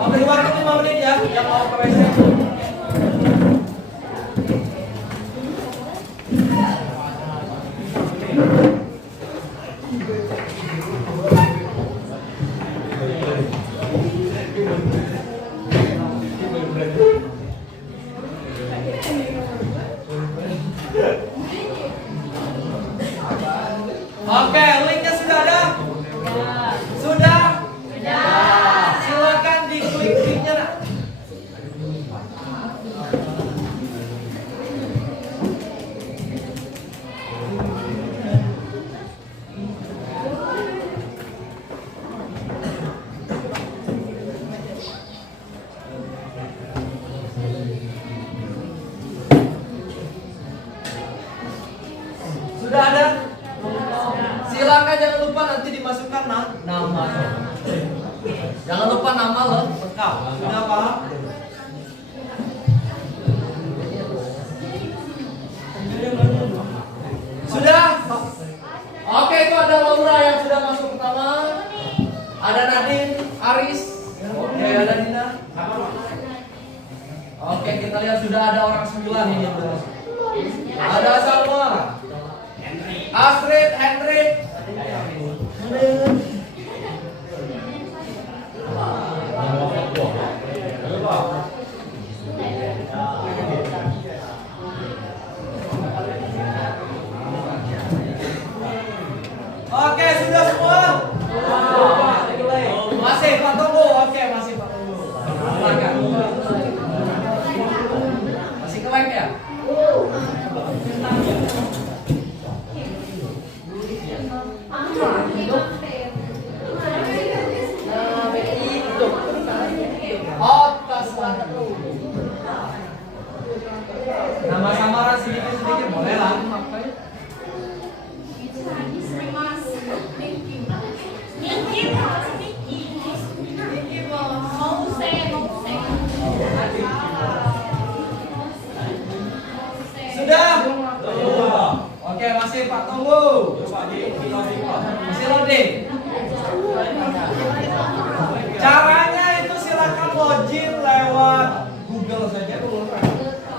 Mau beri waktu 5 menit ya, yang mau ke WC. Oke, linknya sudah ada? Sudah? Silakan diklik linknya nak. Sudah ada? Silakan, jangan lupa nanti dimasukkan nama. Jangan lupa nama lo lengkap. Sudah paham? Sudah? Oke, itu ada Laura yang sudah masuk pertama. Ada Nadine, Aris. Oke, ada Dina. Oke, kita lihat sudah ada orang 9 ini yang sudah masuk. Ada Salma, Astrid, Henry. Oke, sudah semua? Masih Pak Tunggu. Oke, masih Pak Tunggu. Silakan. Masih kewek ya? Nama samaran sedikit-sedikit boleh lah. Sudah? Oke, masih Pak Tunggu. Masih loading. Caranya itu silakan login lewat Google saja dulu.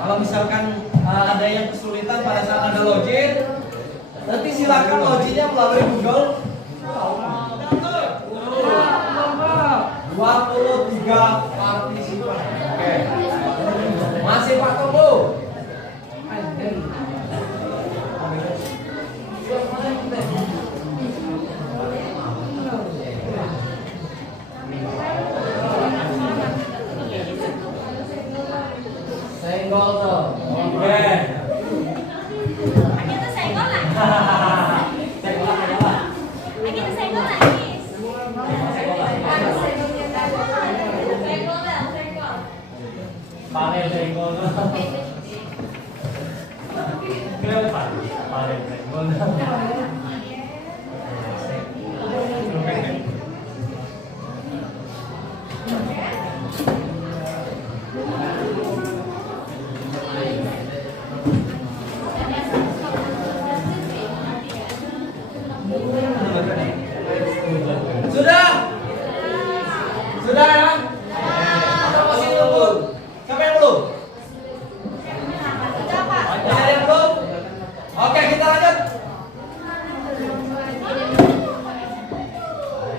Kalau misalkan ada yang kesulitan pada saat ada login, nanti silakan loginnya melalui Google. 23 partisipan. Oke. Masih Pak Tunggu. Senggol tuh. Oke. Kita senggol lah. Kita senggol lagi. Panel senggol. Panel senggol. Sudah? Sudah ya? Atau masih nunggu? Siapa yang belum? Masih ada yang belum? Oke, kita lanjut.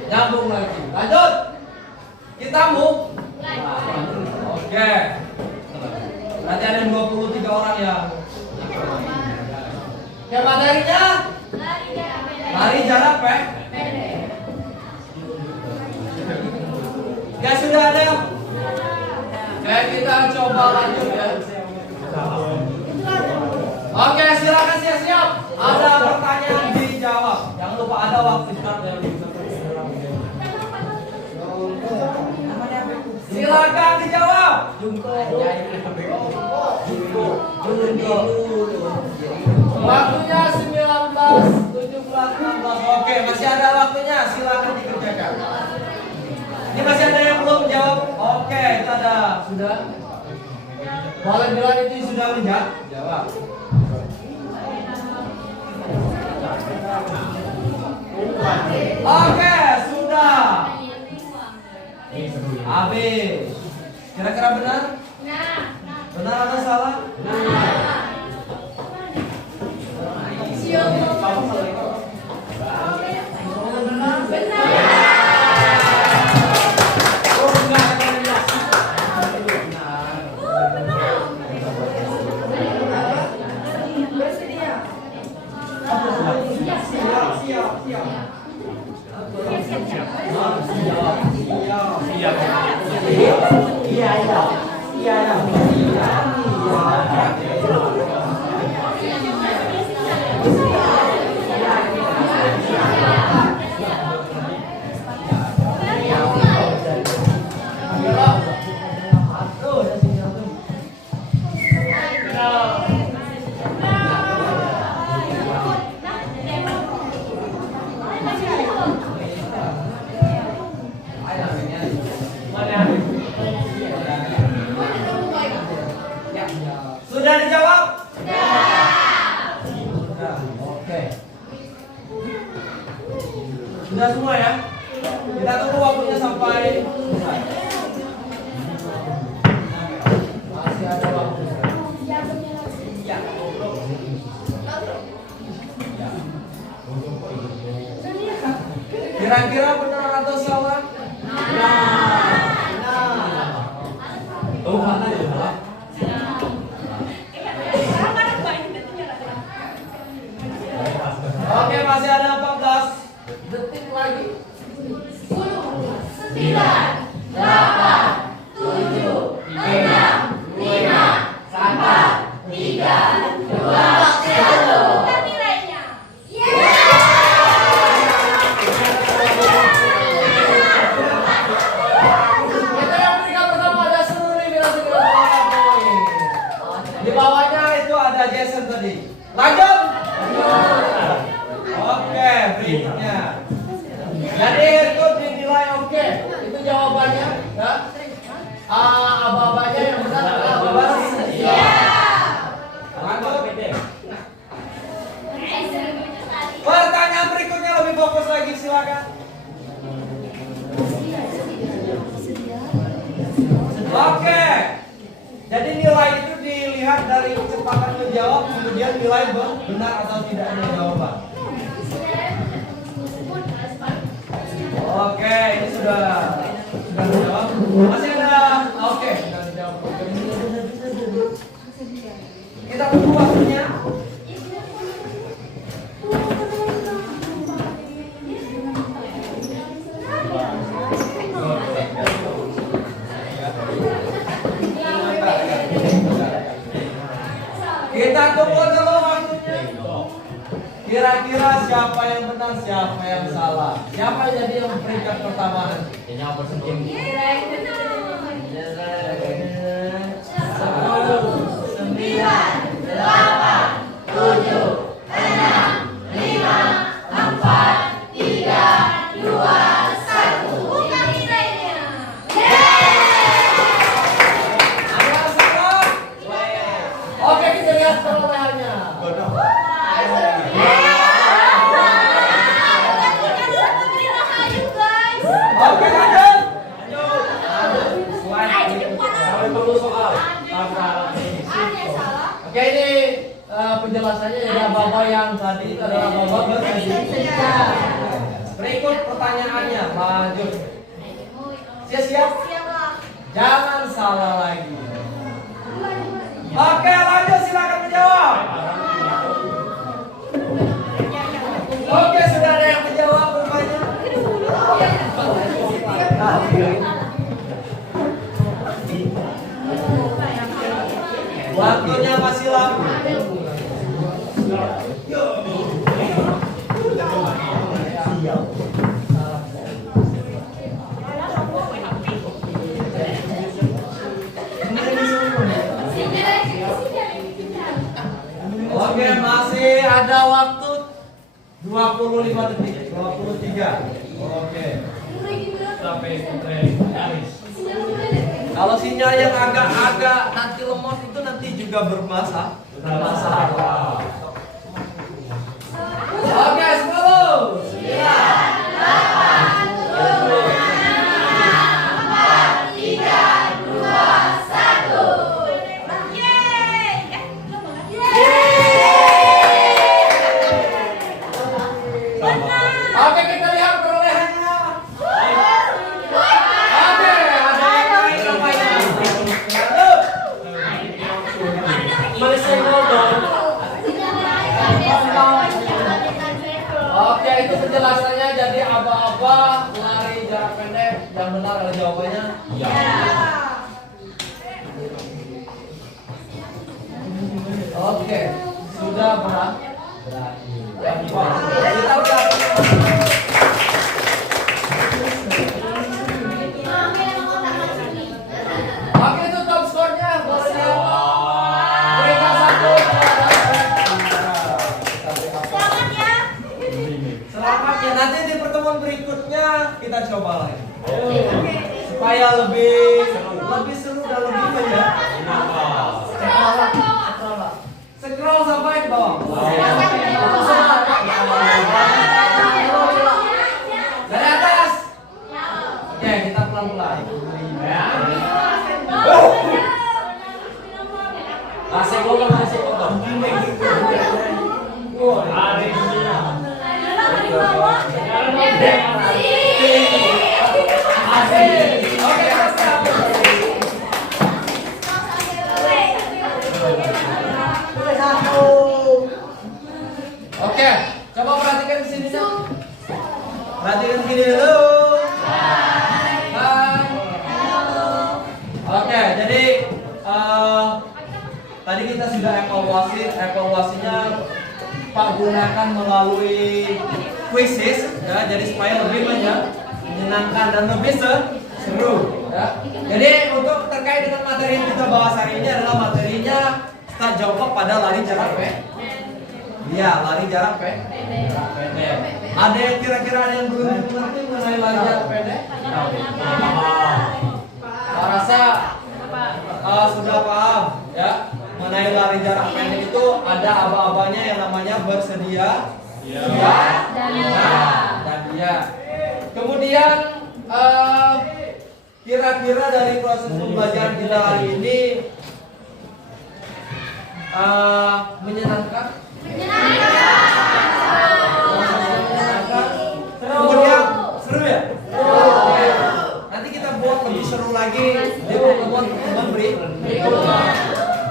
Nyambung lagi. Lanjut. Kita move. Oke. Nanti ada 23 orang yang. Oke, materinya? Lari jarak pendek. Ya sudah ada. Oke, kita coba lanjut ya. Oke, silakan siap-siap. Ada pertanyaan dijawab. Jangan lupa ada waktu start ya. Silakan dijawab. Waktunya 19, 17, 16. Oke, masih ada waktunya. Silakan dikerjakan. Ini masih ada yang belum menjawab? Oke, itu ada. Sudah? Boleh bilang itu sudah menjawab? Oke, sudah. Habis. Kira-kira benar? Benar atau salah? Sudah dijawab? Sudah. Oke. Sudah semua ya? Kita tunggu waktunya sampai selesai. Masih ada waktu. Ya. Kira-kira benar atau salah? Mana ya? Oke, masih ada 14 detik lagi. 10, 9, 8, 7, 6, 5, 4, 3, 2, 1. Bukan nilainya. Kita yang peringkat pertama ada Sururi bilang 9 poin. Di bawahnya itu ada Jason tadi. Lanjut. Oke, berikutnya. Jadi itu dinilai oke. Itu jawabannya, ya. Aba-abanya yang benar adalah aba-aba. Iya. Lanjut. Pertanyaan berikutnya lebih fokus lagi, silakan. Oke. Jadi nilai itu dilihat dari kecepatan menjawab, kemudian nilai benar atau tidaknya jawaban. Oke, ini sudah dijawab. Masih ada? Oke, sudah dijawab. Kita tunggu waktunya. Kita tunggu dulu waktunya. Kira-kira siapa yang benar, siapa yang salah? Siapa yang jadi yang peringkat pertama? Ini apa sih? 10, 9, 8, 7, 6, 5, 4, 3, 2, 1. Bukan nilainya. Ada salah? Oke, kita lihat perolehannya. Oke, lanjut. Oke, ini penjelasannya ya Bapak yang tadi itu adalah Bapak berketiga. Berikut pertanyaannya, lanjut. Siap-siap? Jangan salah lagi. Oke, lanjut, silakan menjawab. Oke, sudah ada yang menjawab rupanya. Waktunya masih lama. Oke, masih ada waktu 25 detik, 23. Oke. HP Kalau sinyal yang agak-agak nanti lemot itu nanti juga bermasalah. Oke, 10, 9, 8. Oke, kita lihat perolehannya. Oke, ada yang lain namanya. Malaysia Golden. Oke, itu penjelasannya. Jadi aba-aba lari jarak pendek. Yang benar adalah jawabannya ya. Oke, sudah berat. Kita udah. Oke, itu top skornya. Peringkat 1. Selamat ya. Nanti di pertemuan berikutnya kita coba lagi. Supaya lebih seru dan lebih banyak. Scroll sampai ke bawah. Dari atas. Oke, kita pelan-pelan. Masih kotor, masih kotor. Oke, coba perhatikan di sini dulu. Perhatikan sini dulu. Hai. Oke, jadi tadi kita sudah evaluasinya Pak gunakan melalui quizzes ya, jadi supaya lebih banyak menyenangkan dan lebih seru ya. Jadi untuk terkait dengan materi yang kita bahas hari ini adalah materinya start jongkok pada lari jarak pendek. Iya, lari jarak pendek. Ada yang kira-kira ada yang belum mengerti mengenai lari jarak pendek? Saya rasa sudah paham ya. Mengenai lari jarak pendek itu ada aba-abanya yang namanya bersedia, dan dia. Kemudian kira-kira dari proses pembelajaran kita hari ini menyenangkan. Kemudian seru ya? Nanti kita buat lebih seru lagi di pertemuan berikutnya.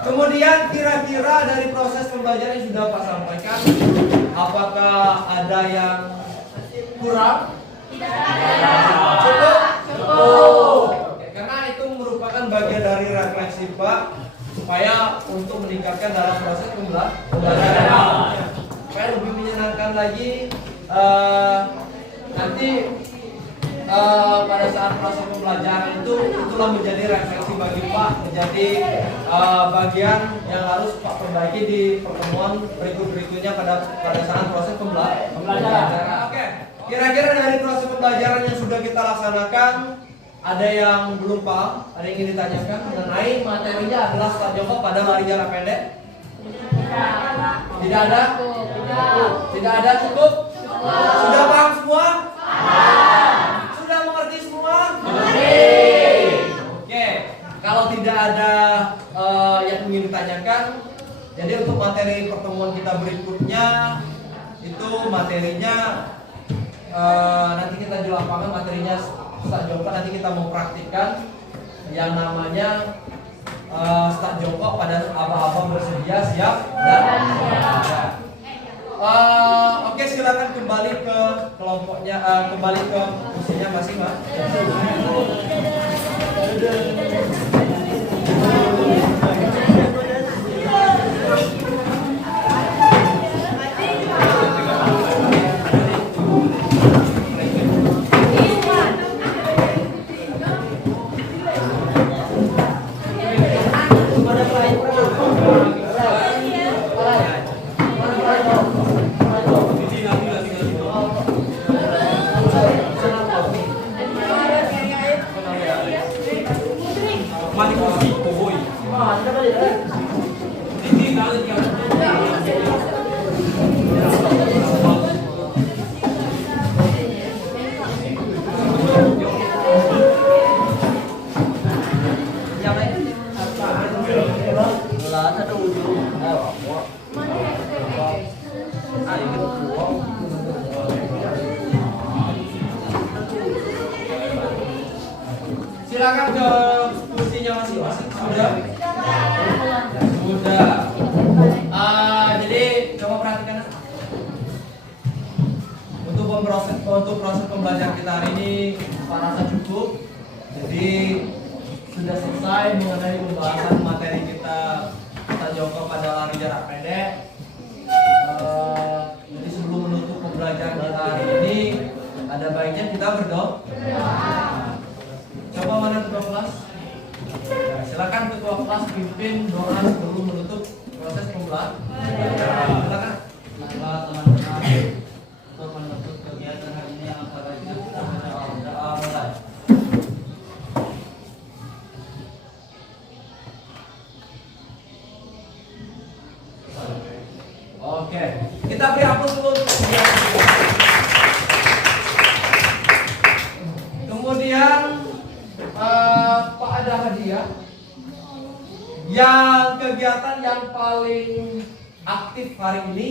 Kemudian kira-kira dari proses pembelajaran yang sudah Pak sampaikan, apakah ada yang kurang? Cukup? Oke, karena itu merupakan bagian dari refleksi Pak supaya untuk meningkatkan dalam proses pembelajaran supaya lebih menyenangkan lagi. Nanti pada saat proses pembelajaran itulah menjadi refleksi bagi Pak, menjadi bagian yang harus Pak perbaiki di pertemuan berikutnya pada saat proses pembelajaran. Oke, kira-kira dari proses pembelajaran yang sudah kita laksanakan, ada yang belum paham, ada yang ingin ditanyakan mengenai materinya adalah start jongkok pada lari jarak pendek? Tidak ada? Tidak ada, cukup? Sudah paham semua? Sudah mengerti semua? Oke, kalau tidak ada yang ingin ditanyakan, jadi untuk materi pertemuan kita berikutnya itu materinya nanti kita di lapangan materinya start jongkok. Nanti kita mempraktikkan yang namanya start jongkok pada aba-aba bersedia, siap dan oke, silakan kembali ke kelompoknya, kembali ke kursinya masing-masing. Tinggi kali dia. Silakan ke kursinya masing-masing. Sudah? Sudah. Jadi coba perhatikan. Untuk proses pembelajaran kita hari ini saya rasa cukup. Jadi sudah selesai mengenai pembahasan materi kita jongkok pada lari jarak pendek. Jadi sebelum menutup pembelajaran kita hari ini, ada baiknya kita berdoa. Coba mana ketua kelas? Ya, silakan ketua kelas pimpin doa sebelum menutup proses pembelajaran. Silakan. Teman-teman untuk menutup kegiatan hari ini yang pada kita berdoa mulai. Oke, kita beri aplaus dulu. Kemudian Pak ada hadiah. Yang kegiatan yang paling aktif hari ini,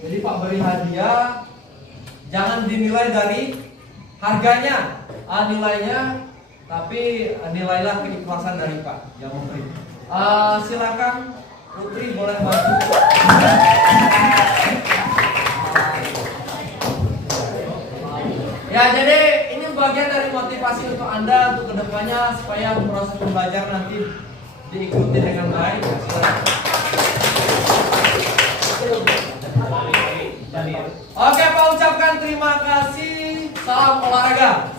jadi Pak beri hadiah. Jangan dinilai dari harganya, nilainya, tapi nilailah keikhlasan dari Pak yang memberi. Silakan Putri boleh bantu. Ya, jadi ini bagian dari motivasi untuk Anda untuk kedepannya supaya proses pembelajaran nanti diikuti dengan baik. Oke, Pak ucapkan terima kasih. Salam olahraga.